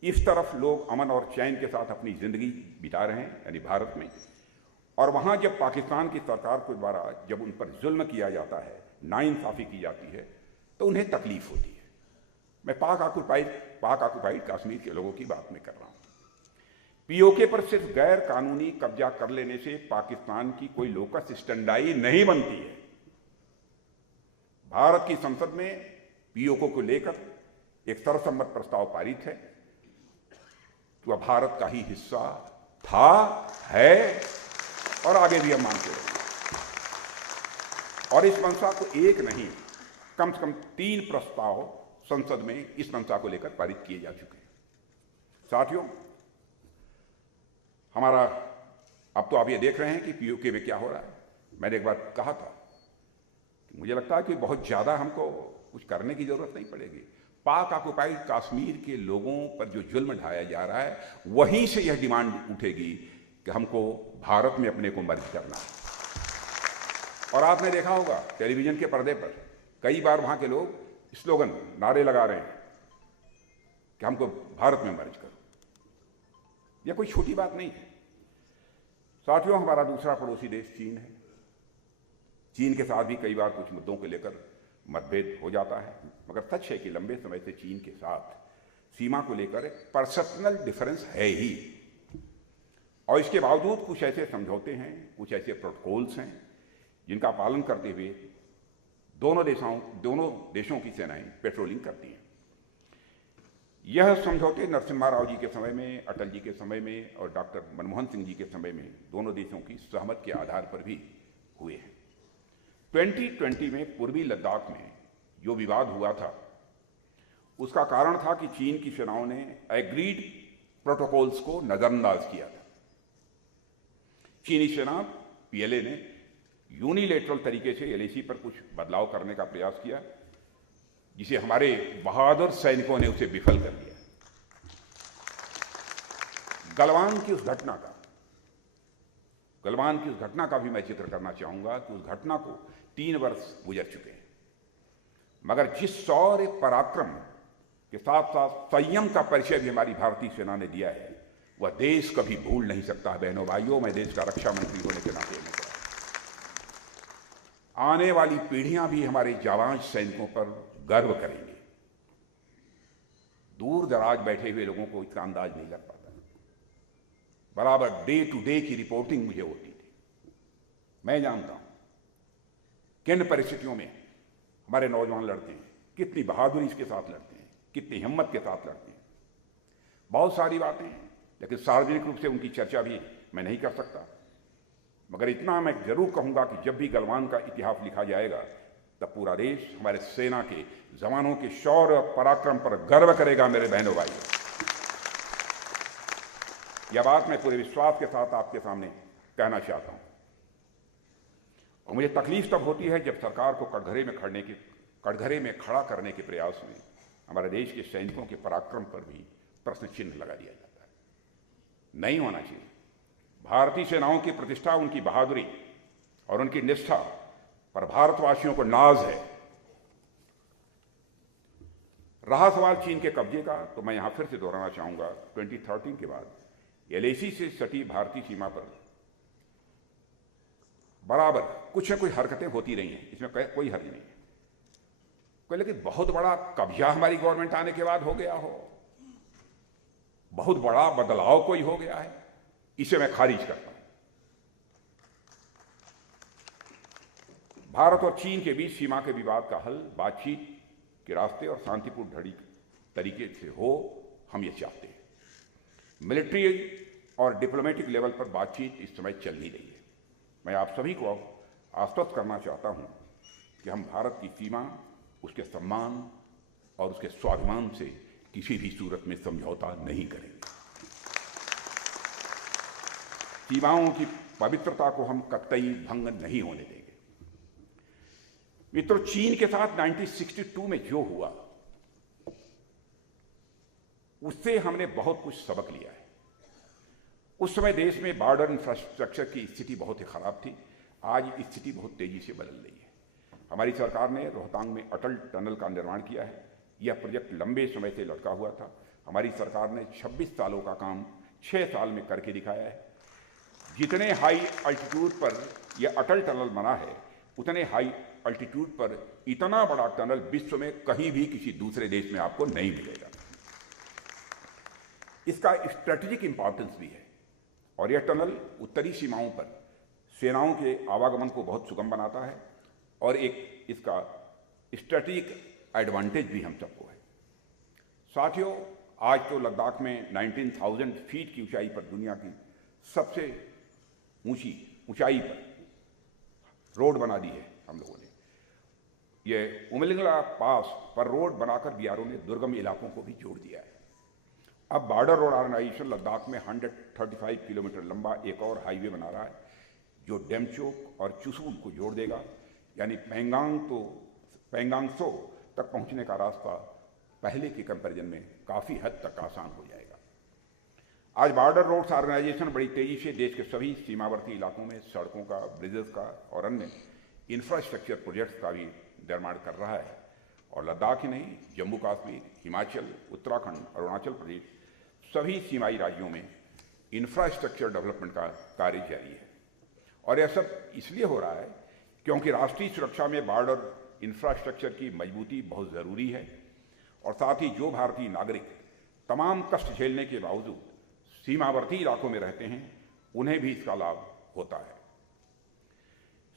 इस तरफ लोग अमन और चैन के साथ अपनी जिंदगी बिता रहे हैं, यानी भारत में, और वहां जब पाकिस्तान की सरकार के द्वारा जब उन पर जुल्म किया जाता है, नाइंसाफी की जाती है, तो उन्हें तकलीफ होती है। मैं पाक ऑक्युपाइड कश्मीर के लोगों की बात में कर रहा हूं। पीओके पर सिर्फ गैर कानूनी कब्जा कर लेने से पाकिस्तान की कोई लोकस स्टैंडाई नहीं बनती है। भारत की संसद में पीओके को लेकर एक सर्वसम्मत प्रस्ताव पारित है कि वह भारत का ही हिस्सा था, है और आगे भी हम मानते रहेंगे। और इस मंशा को एक नहीं, कम से कम 3 प्रस्ताव संसद में इस मंशा को लेकर पारित किए जा चुके हैं। साथियों, हमारा अब तो आप ये देख रहे हैं कि पीओके में क्या हो रहा है। मैंने एक बार कहा था कि मुझे लगता है कि बहुत ज्यादा हमको कुछ करने की जरूरत नहीं पड़ेगी। पाक ऑक्युपाइड कश्मीर के लोगों पर जो जुल्म ढाया जा रहा है, वहीं से यह डिमांड उठेगी कि हमको भारत में अपने को मर्ज करना है। और आपने देखा होगा टेलीविजन के पर्दे पर कई बार वहां के लोग स्लोगन, नारे लगा रहे हैं कि हमको भारत में मर्ज करो। यह कोई छोटी बात नहीं है। साथियों, हमारा दूसरा पड़ोसी देश चीन है। चीन के साथ भी कई बार कुछ मुद्दों को लेकर मतभेद हो जाता है, मगर सच है कि लंबे समय से चीन के साथ सीमा को लेकर एक पर्सनल डिफरेंस है ही। और इसके बावजूद कुछ ऐसे समझौते हैं, कुछ ऐसे प्रोटोकॉल्स हैं जिनका पालन करते हुए दोनों देशों की सेनाएं पेट्रोलिंग करती हैं। यह समझौते नरसिम्हा राव जी के समय में, अटल जी के समय में और डॉक्टर मनमोहन सिंह जी के समय में दोनों देशों की सहमति के आधार पर भी हुए हैं। 2020 में पूर्वी लद्दाख में जो विवाद हुआ था उसका कारण था कि चीन की सेनाओं ने एग्रीड प्रोटोकॉल्स को नजरअंदाज किया था। चीनी सेना पीएलए ने यूनिलेटरल तरीके से एलएसी पर कुछ बदलाव करने का प्रयास किया, जिसे हमारे बहादुर सैनिकों ने उसे विफल कर दिया। गलवान की उस घटना का भी मैं जिक्र करना चाहूंगा कि उस घटना को 3 वर्ष गुजर चुके हैं, मगर जिस शौर्य पराक्रम के साथ साथ संयम का परिचय भी हमारी भारतीय सेना ने दिया है, वह देश कभी भूल नहीं सकता। बहनों भाइयों, मैं देश का रक्षा मंत्री होने के नाते में आने वाली पीढ़ियां भी हमारे जाबाज सैनिकों पर गर्व करेंगे। दूर दराज बैठे हुए लोगों को इसका अंदाज नहीं लग पाता। बराबर डे टू डे की रिपोर्टिंग मुझे होती थी। मैं जानता हूं किन परिस्थितियों में हमारे नौजवान लड़ते हैं, कितनी बहादुरी के साथ लड़ते हैं, कितनी हिम्मत के साथ लड़ते हैं। बहुत सारी बातें हैं, लेकिन सार्वजनिक रूप से उनकी चर्चा भी मैं नहीं कर सकता। मगर इतना मैं जरूर कहूंगा कि जब भी गलवान का इतिहास लिखा जाएगा, तब पूरा देश हमारे सेना के जवानों के शौर्य और पराक्रम पर गर्व करेगा। मेरे बहनों भाइयों, यह बात मैं पूरे विश्वास के साथ आपके सामने कहना चाहता हूं। और मुझे तकलीफ तब होती है जब सरकार को कटघरे में खड़ा करने के प्रयास में हमारे देश के सैनिकों के पराक्रम पर भी प्रश्न चिन्ह लगा दिया जाता है। नहीं होना चाहिए। भारतीय सेनाओं की प्रतिष्ठा, उनकी बहादुरी और उनकी निष्ठा पर भारतवासियों को नाज है। रहा सवाल चीन के कब्जे का, तो मैं यहां फिर से दोहराना चाहूंगा, 2013 के बाद एलएसी से सटी भारतीय सीमा पर बराबर कुछ न कुछ हरकतें होती रही हैं, इसमें कोई हर्ज नहीं है। लेकिन बहुत बड़ा कब्जा हमारी गवर्नमेंट आने के बाद हो गया हो, बहुत बड़ा बदलाव कोई हो गया है, इसे मैं खारिज करता हूं। भारत और चीन के बीच सीमा के विवाद का हल बातचीत के रास्ते और शांतिपूर्ण तरीके से हो, हम ये चाहते हैं। मिलिट्री और डिप्लोमेटिक लेवल पर बातचीत इस समय चल नहीं रही है। मैं आप सभी को आश्वस्त करना चाहता हूं कि हम भारत की सीमा, उसके सम्मान और उसके स्वाभिमान से किसी भी सूरत में समझौता नहीं करेंगे। सीमाओं की पवित्रता को हम कतई भंग नहीं होने देंगे। मित्रों, चीन के साथ 1962 में जो हुआ, उससे हमने बहुत कुछ सबक लिया है। उस समय देश में बॉर्डर इंफ्रास्ट्रक्चर की स्थिति बहुत ही खराब थी। आज स्थिति बहुत तेजी से बदल रही है। हमारी सरकार ने रोहतांग में अटल टनल का निर्माण किया है। यह प्रोजेक्ट लंबे समय से लटका हुआ था। हमारी सरकार ने 26 सालों का काम 6 साल में करके दिखाया है। जितने हाई अल्टीट्यूड पर यह अटल टनल बना है, उतने हाई अल्टीट्यूड पर इतना बड़ा टनल विश्व में कहीं भी किसी दूसरे देश में आपको नहीं मिलेगा। इसका स्ट्रेटेजिक इंपॉर्टेंस भी है और यह टनल उत्तरी सीमाओं पर सेनाओं के आवागमन को बहुत सुगम बनाता है और एक इसका स्ट्रेटेजिक एडवांटेज भी हम सबको है। साथियों, आज तो लद्दाख में 19,000 फीट की ऊंचाई पर दुनिया की सबसे ऊंचाई पर रोड बना दी है हम लोगों ने। ये उमलिंगला पास पर रोड बनाकर बीआरओ ने दुर्गम इलाकों को भी जोड़ दिया है। अब बॉर्डर रोड ऑर्गेनाइजेशन लद्दाख में 135 किलोमीटर लंबा एक और हाईवे बना रहा है, जो डेमचोक और चुशूल को जोड़ देगा। यानी पैंगांगसो तक पहुंचने का रास्ता पहले के कंपैरिजन में काफी हद तक आसान हो जाएगा। आज बॉर्डर रोड्स ऑर्गेनाइजेशन बड़ी तेजी से देश के सभी सीमावर्ती इलाकों में सड़कों का, ब्रिजेस का और अन्य इंफ्रास्ट्रक्चर प्रोजेक्ट्स का भी निर्माण कर रहा है। और लद्दाख ही नहीं, जम्मू कश्मीर, हिमाचल, उत्तराखंड, अरुणाचल प्रदेश, सभी सीमाई राज्यों में इंफ्रास्ट्रक्चर डेवलपमेंट का कार्य जारी है। और यह सब इसलिए हो रहा है क्योंकि राष्ट्रीय सुरक्षा में बॉर्डर इंफ्रास्ट्रक्चर की मजबूती बहुत ज़रूरी है। और साथ ही जो भारतीय नागरिक तमाम कष्ट झेलने के बावजूद सीमावर्ती इलाकों में रहते हैं, उन्हें भी इसका लाभ होता है।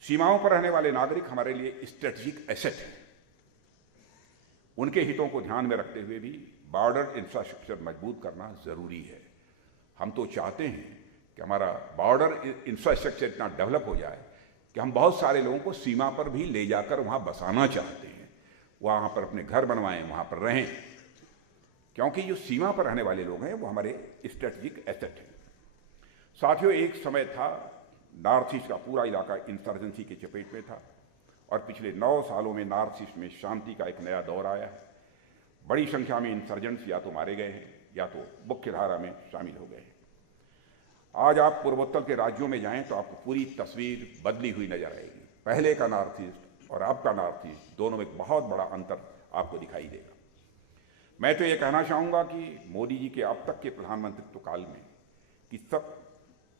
सीमाओं पर रहने वाले नागरिक हमारे लिए स्ट्रेटेजिक एसेट हैं। उनके हितों को ध्यान में रखते हुए भी बॉर्डर इंफ्रास्ट्रक्चर मजबूत करना जरूरी है। हम तो चाहते हैं कि हमारा बॉर्डर इंफ्रास्ट्रक्चर इतना डेवलप हो जाए कि हम बहुत सारे लोगों को सीमा पर भी ले जाकर वहां बसाना चाहते हैं। वहाँ पर अपने घर बनवाएं, वहाँ पर रहें, क्योंकि जो सीमा पर रहने वाले लोग हैं वो हमारे स्ट्रेटजिक एसेट हैं। साथियों, एक समय था नॉर्थ ईस्ट का पूरा इलाका इंसर्जेंसी के चपेट में था और पिछले 9 सालों में नॉर्थ ईस्ट में शांति का एक नया दौर आया है। बड़ी संख्या में इंसर्जेंट्स या तो मारे गए हैं या तो मुख्य धारा में शामिल हो गए हैं। आज आप पूर्वोत्तर के राज्यों में जाएं तो आपको पूरी तस्वीर बदली हुई नजर आएगी। पहले का नॉर्थ ईस्ट और अब का नॉर्थ ईस्ट दोनों में एक बहुत बड़ा अंतर आपको दिखाई देगा। मैं तो ये कहना चाहूँगा कि मोदी जी के अब तक के प्रधानमंत्रित्व काल में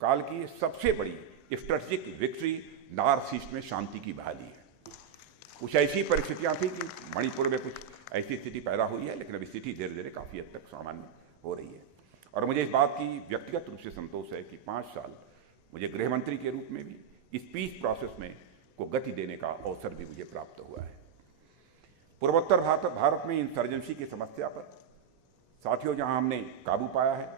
काल की सबसे बड़ी स्ट्रेटजिक विक्ट्री नॉर्थ ईस्ट में शांति की बहाली है। कुछ ऐसी परिस्थितियाँ थी कि मणिपुर में कुछ ऐसी स्थिति पैदा हुई है, लेकिन अब स्थिति धीरे धीरे काफ़ी हद तक सामान्य हो रही है। और मुझे इस बात की व्यक्तिगत रूप से संतोष है कि 5 साल मुझे गृह मंत्री के रूप में भी इस पीस प्रोसेस में को गति देने का अवसर भी मुझे प्राप्त हुआ है। पूर्वोत्तर भारत में इंसर्जेंसी की समस्या पर साथियों जहां हमने काबू पाया है,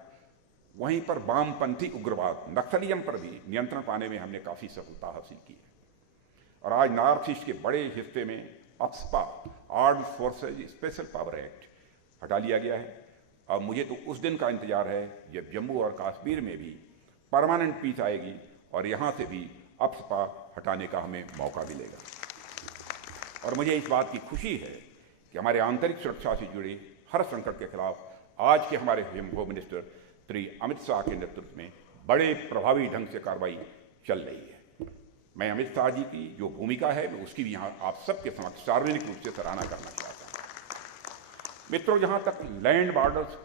वहीं पर वामपंथी उग्रवाद नक्सलिज्म पर भी नियंत्रण पाने में हमने काफ़ी सफलता हासिल की है। और आज नॉर्थ ईस्ट के बड़े हिस्से में AFSPA, armed forces special power act, हटा लिया गया है। अब मुझे तो उस दिन का इंतजार है जब जम्मू और कश्मीर में भी परमानेंट पीस आएगी और यहाँ से भी अफ्स्पा हटाने का हमें मौका मिलेगा। और मुझे इस बात की खुशी है कि हमारे आंतरिक सुरक्षा से जुड़े हर संकट के खिलाफ आज के हमारे होम मिनिस्टर श्री अमित शाह के नेतृत्व में बड़े प्रभावी ढंग से कार्रवाई चल रही है। मैं अमित शाह जी की जो भूमिका है मैं उसकी भी यहाँ आप सबके समक्ष सार्वजनिक रूप से सराहना करना चाहता हूँ। मित्रों, जहाँ तक लैंड बॉर्डर्स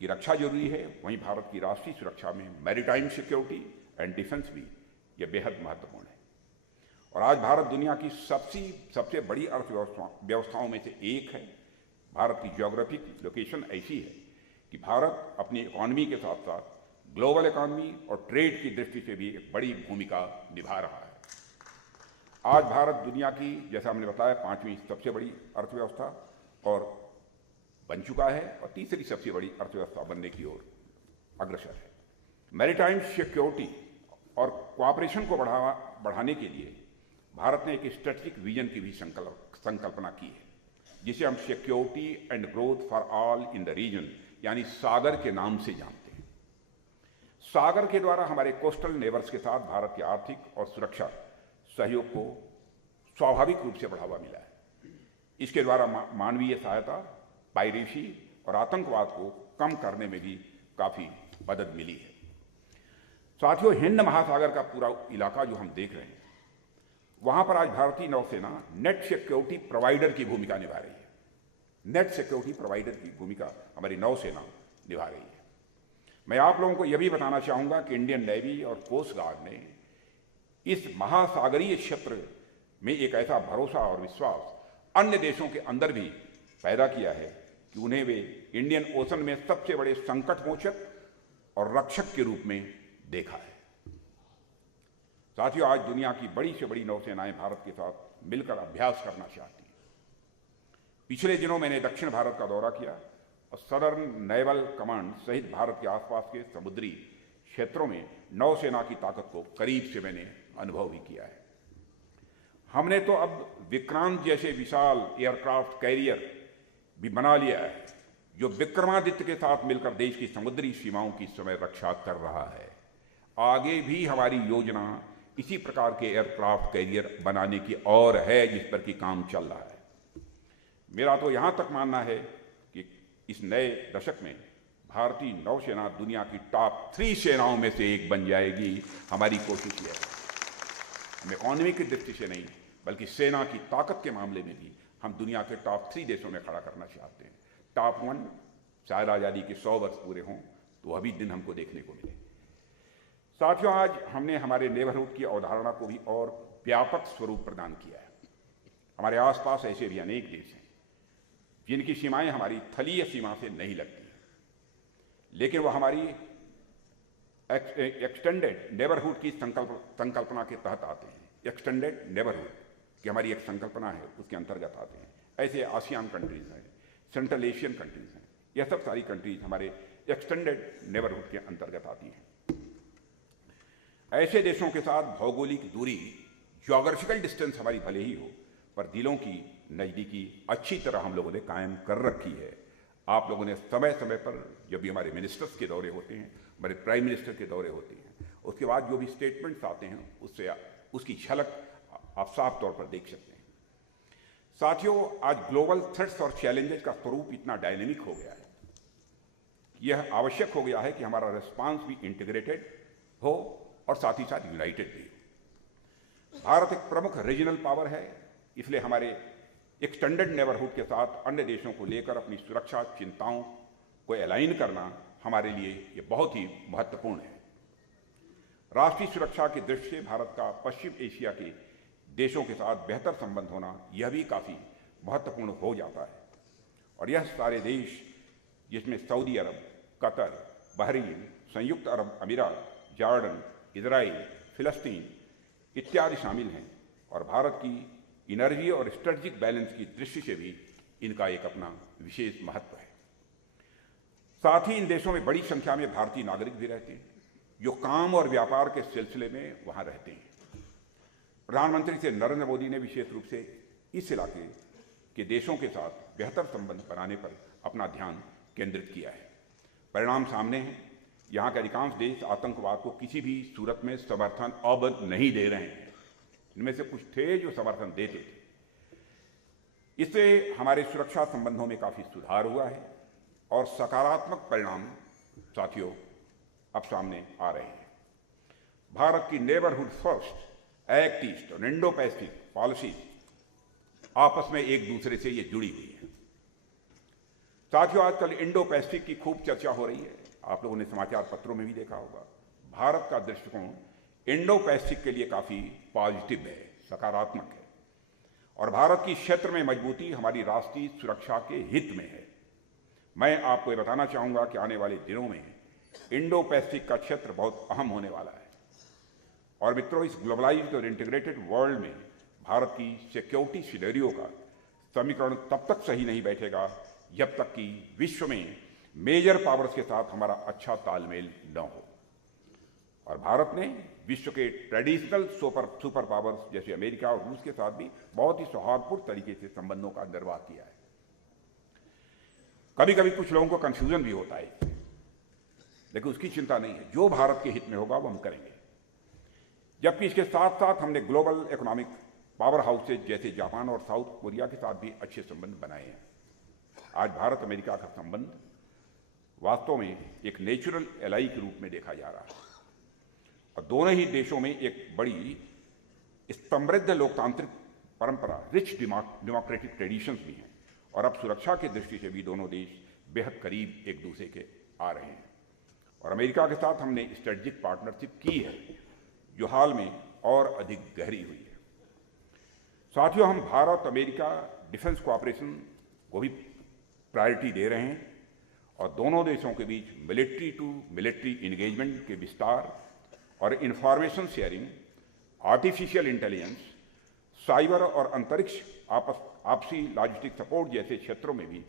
की रक्षा जरूरी है, वहीं भारत की राष्ट्रीय सुरक्षा में मैरीटाइम सिक्योरिटी एंड डिफेंस भी ये बेहद महत्वपूर्ण है। और आज भारत दुनिया की सबसे बड़ी अर्थव्यवस्थाओं में से एक है। भारत की ज्योग्राफिक लोकेशन ऐसी है कि भारत अपनी इकॉनमी के साथ साथ ग्लोबल इकॉनमी और ट्रेड की दृष्टि से भी एक बड़ी भूमिका निभा रहा है। आज भारत दुनिया की, जैसा हमने बताया, 5वीं सबसे बड़ी अर्थव्यवस्था और बन चुका है और तीसरी सबसे बड़ी अर्थव्यवस्था बनने की ओर अग्रसर है। मैरीटाइम सिक्योरिटी और कोऑपरेशन को बढ़ाने के लिए भारत ने एक स्ट्रेटेजिक विजन की भी संकल्पना की है, जिसे हम security and growth for all in the region यानी सागर के नाम से जानते हैं। सागर के द्वारा हमारे कोस्टल नेबर्स के साथ भारत के आर्थिक और सुरक्षा सहयोग को स्वाभाविक रूप से बढ़ावा मिला है। इसके द्वारा मानवीय सहायता, पायरेसी और आतंकवाद को कम करने में भी काफ़ी मदद मिली है। साथियों, हिंद महासागर का पूरा इलाका जो हम देख रहे हैं, वहां पर आज भारतीय नौसेना नेट सिक्योरिटी प्रोवाइडर की भूमिका निभा रही है। नेट सिक्योरिटी प्रोवाइडर की भूमिका हमारी नौसेना निभा रही है। मैं आप लोगों को यह भी बताना चाहूंगा कि इंडियन नेवी और कोस्ट गार्ड ने इस महासागरीय क्षेत्र में एक ऐसा भरोसा और विश्वास अन्य देशों के अंदर भी पैदा किया है कि उन्हें वे इंडियन ओशन में सबसे बड़े संकट मोचक और रक्षक के रूप में देखा है। साथियों, आज दुनिया की बड़ी से बड़ी नौसेनाएं भारत के साथ मिलकर अभ्यास करना चाहती हैं। पिछले दिनों मैंने दक्षिण भारत का दौरा किया और सदर्न नेवल कमांड सहित भारत के आसपास के समुद्री क्षेत्रों में नौसेना की ताकत को करीब से मैंने अनुभव भी किया है। हमने तो अब विक्रांत जैसे विशाल एयरक्राफ्ट कैरियर भी बना लिया है, जो विक्रमादित्य के साथ मिलकर देश की समुद्री सीमाओं की समय रक्षा कर रहा है। आगे भी हमारी योजना इसी प्रकार के एयरक्राफ्ट कैरियर बनाने की और है, जिस पर कि काम चल रहा है। मेरा तो यहाँ तक मानना है कि इस नए दशक में भारतीय नौसेना दुनिया की टॉप 3 सेनाओं में से एक बन जाएगी। हमारी कोशिश यह है। हम इकॉनमी की दृष्टि से नहीं, बल्कि सेना की ताकत के मामले में भी हम दुनिया के टॉप 3 देशों में खड़ा करना चाहते हैं। टॉप 1 शायद आज़ादी के 100 वर्ष पूरे हों तो वह भी दिन हमको देखने को मिले। साथियों, आज हमने हमारे नेबरहुड की अवधारणा को भी और व्यापक स्वरूप प्रदान किया है। हमारे आसपास ऐसे भी अनेक देश हैं जिनकी सीमाएं हमारी थलीय सीमा से नहीं लगती, लेकिन वह हमारी एक्सटेंडेड नेबरहुड की संकल्पना के तहत आते हैं। एक्सटेंडेड नेबरहुड की हमारी एक संकल्पना है, उसके अंतर्गत आते हैं। ऐसे आसियान कंट्रीज हैं, सेंट्रल एशियन कंट्रीज हैं, यह सब सारी कंट्रीज हमारे एक्सटेंडेड नेबरहुड के अंतर्गत आती हैं। ऐसे देशों के साथ भौगोलिक दूरी, ज्योग्राफिकल डिस्टेंस हमारी भले ही हो, पर दिलों की नज़दीकी अच्छी तरह हम लोगों ने कायम कर रखी है। आप लोगों ने समय समय पर, जब भी हमारे मिनिस्टर्स के दौरे होते हैं, हमारे प्राइम मिनिस्टर के दौरे होते हैं, उसके बाद जो भी स्टेटमेंट्स आते हैं उससे उसकी झलक आप साफ तौर पर देख सकते हैं। साथियों, आज ग्लोबल थ्रेट्स और चैलेंजेस का स्वरूप इतना डायनेमिक हो गया है, यह आवश्यक हो गया है कि हमारा रिस्पांस भी इंटीग्रेटेड हो और साथ ही साथ यूनाइटेड भी हो। भारत एक प्रमुख रीजनल पावर है, इसलिए हमारे एक्सटेंडेड नेबरहुड के साथ अन्य देशों को लेकर अपनी सुरक्षा चिंताओं को अलाइन करना हमारे लिए ये बहुत ही महत्वपूर्ण है। राष्ट्रीय सुरक्षा की दृष्टि से भारत का पश्चिम एशिया के देशों के साथ बेहतर संबंध होना यह भी काफ़ी महत्वपूर्ण हो जाता है। और यह सारे देश, जिसमें सऊदी अरब, कतर, बहरीन, संयुक्त अरब अमीरात, जॉर्डन, इजराइल, फिलिस्तीन इत्यादि शामिल हैं, और भारत की एनर्जी और स्ट्रेटजिक बैलेंस की दृष्टि से भी इनका एक अपना विशेष महत्व है। साथ ही इन देशों में बड़ी संख्या में भारतीय नागरिक भी रहते हैं, जो काम और व्यापार के सिलसिले में वहाँ रहते हैं। प्रधानमंत्री से नरेंद्र मोदी ने विशेष रूप से इस इलाके के देशों के साथ बेहतर संबंध बनाने पर अपना ध्यान केंद्रित किया है। परिणाम सामने हैं, यहाँ के अधिकांश देश आतंकवाद को किसी भी सूरत में समर्थन अब नहीं दे रहे हैं। इनमें से कुछ थे जो समर्थन देते थे। इससे हमारे सुरक्षा संबंधों में काफ़ी सुधार हुआ है और सकारात्मक परिणाम साथियों अब सामने आ रहे हैं। भारत की नेबरहुड फर्स्ट, एक्ट ईस्ट और इंडो पैसिफिक पॉलिसी आपस में एक दूसरे से ये जुड़ी हुई है। साथियों, आजकल इंडो पैसिफिक की खूब चर्चा हो रही है, आप लोगों ने समाचार पत्रों में भी देखा होगा। भारत का दृष्टिकोण इंडो पैसिफिक के लिए काफ़ी पॉजिटिव है, सकारात्मक है, और भारत की क्षेत्र में मजबूती हमारी राष्ट्रीय सुरक्षा के हित में है। मैं आपको ये बताना चाहूँगा कि आने वाले दिनों में इंडो पैसिफिक का क्षेत्र बहुत अहम होने वाला है। और मित्रों, इस ग्लोबलाइज्ड और इंटीग्रेटेड वर्ल्ड में भारत की सिक्योरिटी सिनेरियो का समीकरण तब तक सही नहीं बैठेगा जब तक कि विश्व में मेजर पावर्स के साथ हमारा अच्छा तालमेल न हो। और भारत ने विश्व के ट्रेडिशनल सुपर पावर्स जैसे अमेरिका और रूस के साथ भी बहुत ही सौहार्दपूर्ण तरीके से संबंधों का निर्वाह किया है। कभी कभी कुछ लोगों को कंफ्यूजन भी होता है, लेकिन उसकी चिंता नहीं है। जो भारत के हित में होगा वो हम करेंगे। जबकि इसके साथ साथ हमने ग्लोबल इकोनॉमिक पावर हाउसेज जैसे जापान और साउथ कोरिया के साथ भी अच्छे संबंध बनाए हैं। आज भारत अमेरिका का संबंध वास्तव में एक नेचुरल एलाई के रूप में देखा जा रहा है, और दोनों ही देशों में एक बड़ी समृद्ध लोकतांत्रिक परंपरा, रिच डेमोक्रेटिक ट्रेडिशंस भी हैं, और अब सुरक्षा की दृष्टि से भी दोनों देश बेहद करीब एक दूसरे के आ रहे हैं। और अमेरिका के साथ हमने स्ट्रेटजिक पार्टनरशिप की है, जो हाल में और अधिक गहरी हुई है। साथियों, हम भारत अमेरिका डिफेंस कोऑपरेशन को भी प्रायोरिटी दे रहे हैं, और दोनों देशों के बीच मिलिट्री टू मिलिट्री इंगेजमेंट के विस्तार और information sharing, artificial intelligence, cyber और अंतरिक्ष आपसी लॉजिस्टिक सपोर्ट जैसे क्षेत्रों में भी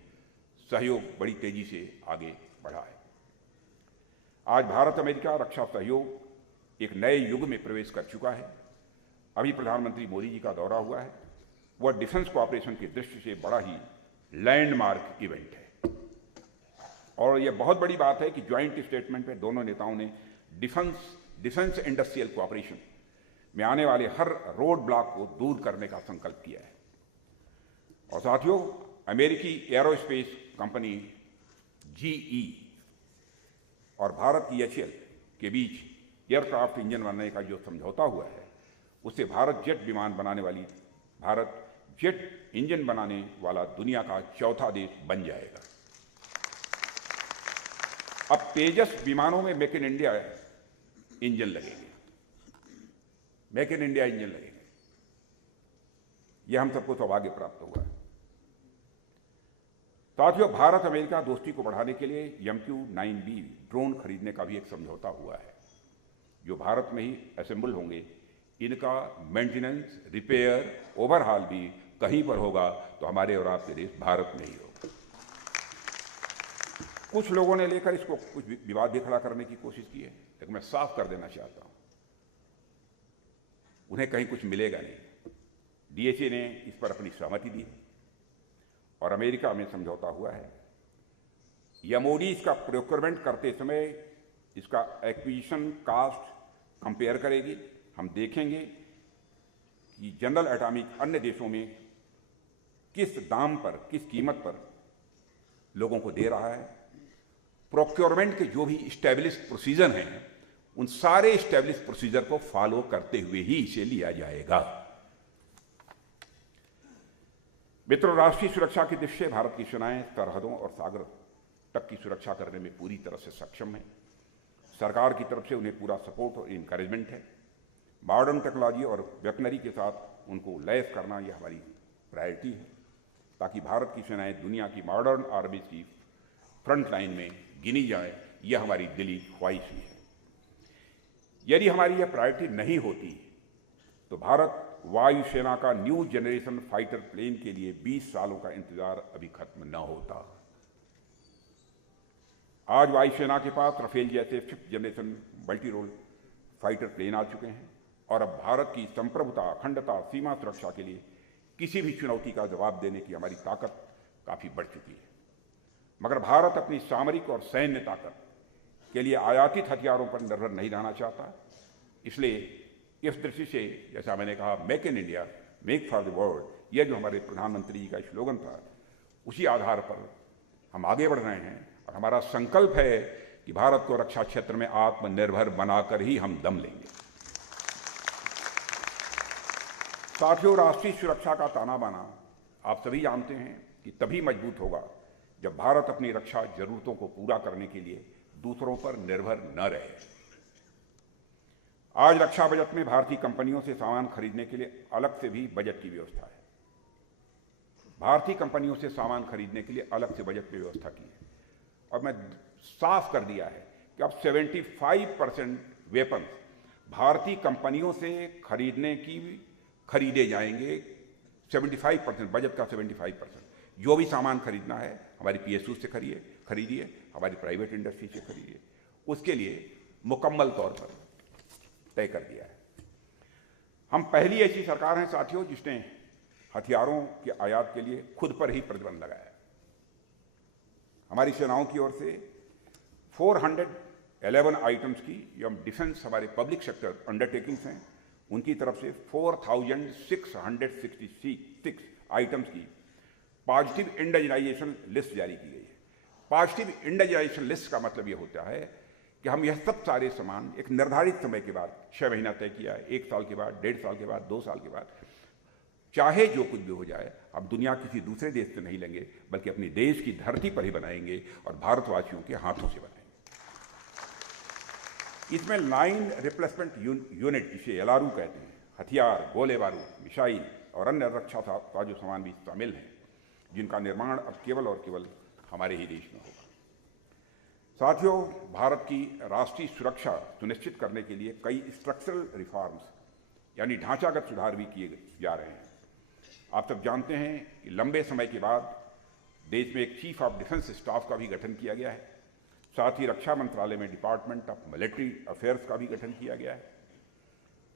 सहयोग बड़ी तेजी से आगे बढ़ा है। आज भारत अमेरिका रक्षा सहयोग एक नए युग में प्रवेश कर चुका है। अभी प्रधानमंत्री मोदी जी का दौरा हुआ है, वह डिफेंस कोऑपरेशन की दृष्टि से बड़ा ही लैंडमार्क इवेंट है। और यह बहुत बड़ी बात है कि ज्वाइंट स्टेटमेंट में दोनों नेताओं ने डिफेंस इंडस्ट्रियल कोऑपरेशन में आने वाले हर रोड ब्लॉक को दूर करने का संकल्प किया है। और साथियों, अमेरिकी एरोस्पेस कंपनी GE और भारत की HAL के बीच एयरक्राफ्ट इंजन बनाने का जो समझौता हुआ है, उससे भारत जेट इंजन बनाने वाला दुनिया का चौथा देश बन जाएगा। अब तेजस विमानों में मेक इन इंडिया इंजन लगेंगे, मेक इन इंडिया इंजन लगेंगे। यह हम सबको सौभाग्य प्राप्त हुआ है। साथियों, भारत अमेरिका दोस्ती को बढ़ाने के लिए MQ-9B ड्रोन खरीदने का भी एक समझौता हुआ है, जो भारत में ही असेंबल होंगे। इनका मेंटेनेंस, रिपेयर, ओवरहाल भी कहीं पर होगा तो हमारे और आपके देश भारत में ही होगा। कुछ लोगों ने लेकर इसको कुछ विवाद भी खड़ा करने की कोशिश की है, लेकिन मैं साफ कर देना चाहता हूं, उन्हें कहीं कुछ मिलेगा नहीं। DHA ने इस पर अपनी सहमति दी, और अमेरिका में समझौता हुआ है। यह मोदी इसका प्रोक्योरमेंट करते समय इसका एक्विजिशन कास्ट कंपेयर करेगी। हम देखेंगे कि जनरल एटॉमिक अन्य देशों में किस दाम पर, किस कीमत पर लोगों को दे रहा है। प्रोक्योरमेंट के जो भी इस्टेब्लिश प्रोसीजर हैं, उन सारे इस्टेब्लिश प्रोसीजर को फॉलो करते हुए ही इसे लिया जाएगा। मित्रों, राष्ट्रीय सुरक्षा की दृष्टि से भारत की सेनाएं सरहदों और सागर तक की सुरक्षा करने में पूरी तरह से सक्षम है। सरकार की तरफ से उन्हें पूरा सपोर्ट और इंकरेजमेंट है। मॉडर्न टेक्नोलॉजी और वेपनरी के साथ उनको लैस करना यह हमारी प्रायोरिटी है, ताकि भारत की सेनाएं दुनिया की मॉडर्न आर्मीज की फ्रंट लाइन में गिनी जाए। यह हमारी दिली ख्वाहिश ही है। यदि हमारी यह प्रायोरिटी नहीं होती तो भारत वायुसेना का न्यू जनरेशन फाइटर प्लेन के लिए 20 सालों का इंतजार अभी खत्म न होता। आज वायुसेना के पास राफेल जैसे 5th generation multi role fighter plane आ चुके हैं और अब भारत की संप्रभुता, अखंडता, सीमा सुरक्षा के लिए किसी भी चुनौती का जवाब देने की हमारी ताकत काफी बढ़ चुकी है। मगर भारत अपनी सामरिक और सैन्य ताकत के लिए आयातित हथियारों पर निर्भर नहीं रहना चाहता। इसलिए इस दृष्टि से, जैसा मैंने कहा, make in India, make for the world, यह जो हमारे प्रधानमंत्री जी का स्लोगन था, उसी आधार पर हम आगे बढ़ रहे हैं। और हमारा संकल्प है कि भारत को रक्षा क्षेत्र में आत्मनिर्भर बनाकर ही हम दम लेंगे। साथियों, राष्ट्रीय सुरक्षा का ताना बाना आप सभी जानते हैं कि तभी मजबूत होगा जब भारत अपनी रक्षा जरूरतों को पूरा करने के लिए दूसरों पर निर्भर न रहे। आज रक्षा बजट में भारतीय कंपनियों से सामान खरीदने के लिए अलग से भी बजट की व्यवस्था है। भारतीय कंपनियों से सामान खरीदने के लिए अलग से बजट में व्यवस्था की है और मैं साफ कर दिया है कि अब 75% वेपन भारतीय कंपनियों से खरीदे जाएंगे। 75% बजट का 75% जो भी सामान खरीदना है हमारी PSU से खरीदिए, हमारी प्राइवेट इंडस्ट्री से खरीदिए, उसके लिए मुकम्मल तौर पर तय कर दिया है। हम पहली ऐसी सरकार हैं साथियों जिसने हथियारों के आयात के लिए खुद पर ही प्रतिबंध लगाया है। हमारी सेनाओं की ओर से 411 आइटम्स की, जो हम डिफेंस हमारे पब्लिक सेक्टर अंडरटेकिंग्स हैं, उनकी तरफ से 4666 आइटम्स की पॉजिटिव इंडिजिनाइजेशन लिस्ट जारी की गई है। पॉजिटिव इंडिजिनाइजेशन लिस्ट का मतलब यह होता है कि हम यह सब सारे सामान एक निर्धारित समय के बाद, 6 महीना तय किया है, 1 साल के बाद, 1.5 साल के बाद, 2 साल के बाद, चाहे जो कुछ भी हो जाए, अब दुनिया किसी दूसरे देश से नहीं लेंगे बल्कि अपनी देश की धरती पर ही बनाएंगे और भारतवासियों के हाथों से बनाएंगे। इसमें लाइन रिप्लेसमेंट यूनिट, जिसे LRU कहते हैं, हथियार, गोले बारूद, मिसाइल और अन्य रक्षा साजो सामान भी शामिल हैं, जिनका निर्माण अब केवल और केवल हमारे ही देश में होगा। साथियों, भारत की राष्ट्रीय सुरक्षा सुनिश्चित करने के लिए कई स्ट्रक्चरल रिफॉर्म्स यानी ढांचागत सुधार भी किए जा रहे हैं। आप सब जानते हैं कि लंबे समय के बाद देश में एक चीफ ऑफ डिफेंस स्टाफ का भी गठन किया गया है। साथ ही रक्षा मंत्रालय में डिपार्टमेंट ऑफ मिलिट्री अफेयर्स का भी गठन किया गया है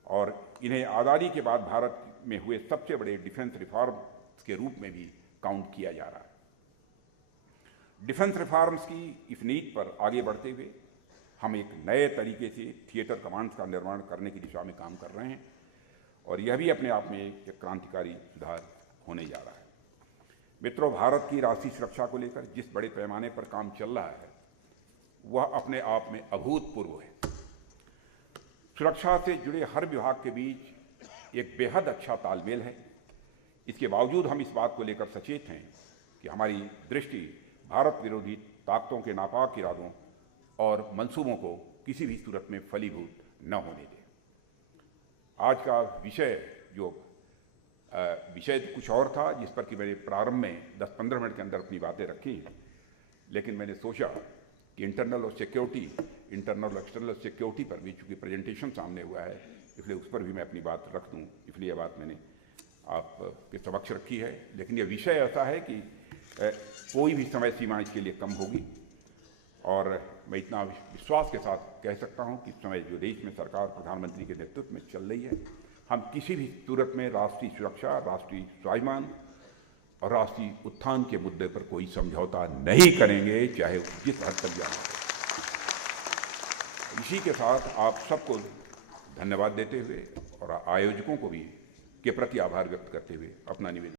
और इन्हें आज़ादी के बाद भारत में हुए सबसे बड़े डिफेंस रिफॉर्म्स के रूप में भी काउंट किया जा रहा है। डिफेंस रिफॉर्म्स की इस नीति पर आगे बढ़ते हुए हम एक नए तरीके से थिएटर कमांड्स का निर्माण करने की दिशा में काम कर रहे हैं और यह भी अपने आप में एक क्रांतिकारी सुधार होने जा रहा है। मित्रों, भारत की राष्ट्रीय सुरक्षा को लेकर जिस बड़े पैमाने पर काम चल रहा है वह अपने आप में अभूतपूर्व है। सुरक्षा से जुड़े हर विभाग के बीच एक बेहद अच्छा तालमेल है। इसके बावजूद हम इस बात को लेकर सचेत हैं कि हमारी दृष्टि भारत विरोधी ताकतों के नापाक इरादों और मंसूबों को किसी भी सूरत में फलीभूत न होने दें। आज का विषय तो कुछ और था, जिस पर कि मैंने प्रारंभ में 10-15 मिनट के अंदर अपनी बातें रखी, लेकिन मैंने सोचा कि इंटरनल और एक्सटर्नल सिक्योरिटी पर भी चूंकि प्रेजेंटेशन सामने हुआ है, इसलिए उस पर भी मैं अपनी बात रख दूं, इसलिए यह बात मैंने आपके समक्ष रखी है। लेकिन यह विषय ऐसा है कि कोई भी समय सीमा इसके लिए कम होगी और मैं इतना विश्वास के साथ कह सकता हूं कि इस समय जो देश में सरकार प्रधानमंत्री के नेतृत्व में चल रही है, हम किसी भी सूरत में राष्ट्रीय सुरक्षा, राष्ट्रीय स्वाभिमान और राष्ट्रीय उत्थान के मुद्दे पर कोई समझौता नहीं करेंगे, चाहे जिस हद तक जाना हो। इसी के साथ आप सबको धन्यवाद देते हुए और आयोजकों को भी के प्रति आभार व्यक्त करते हुए अपना निवेदन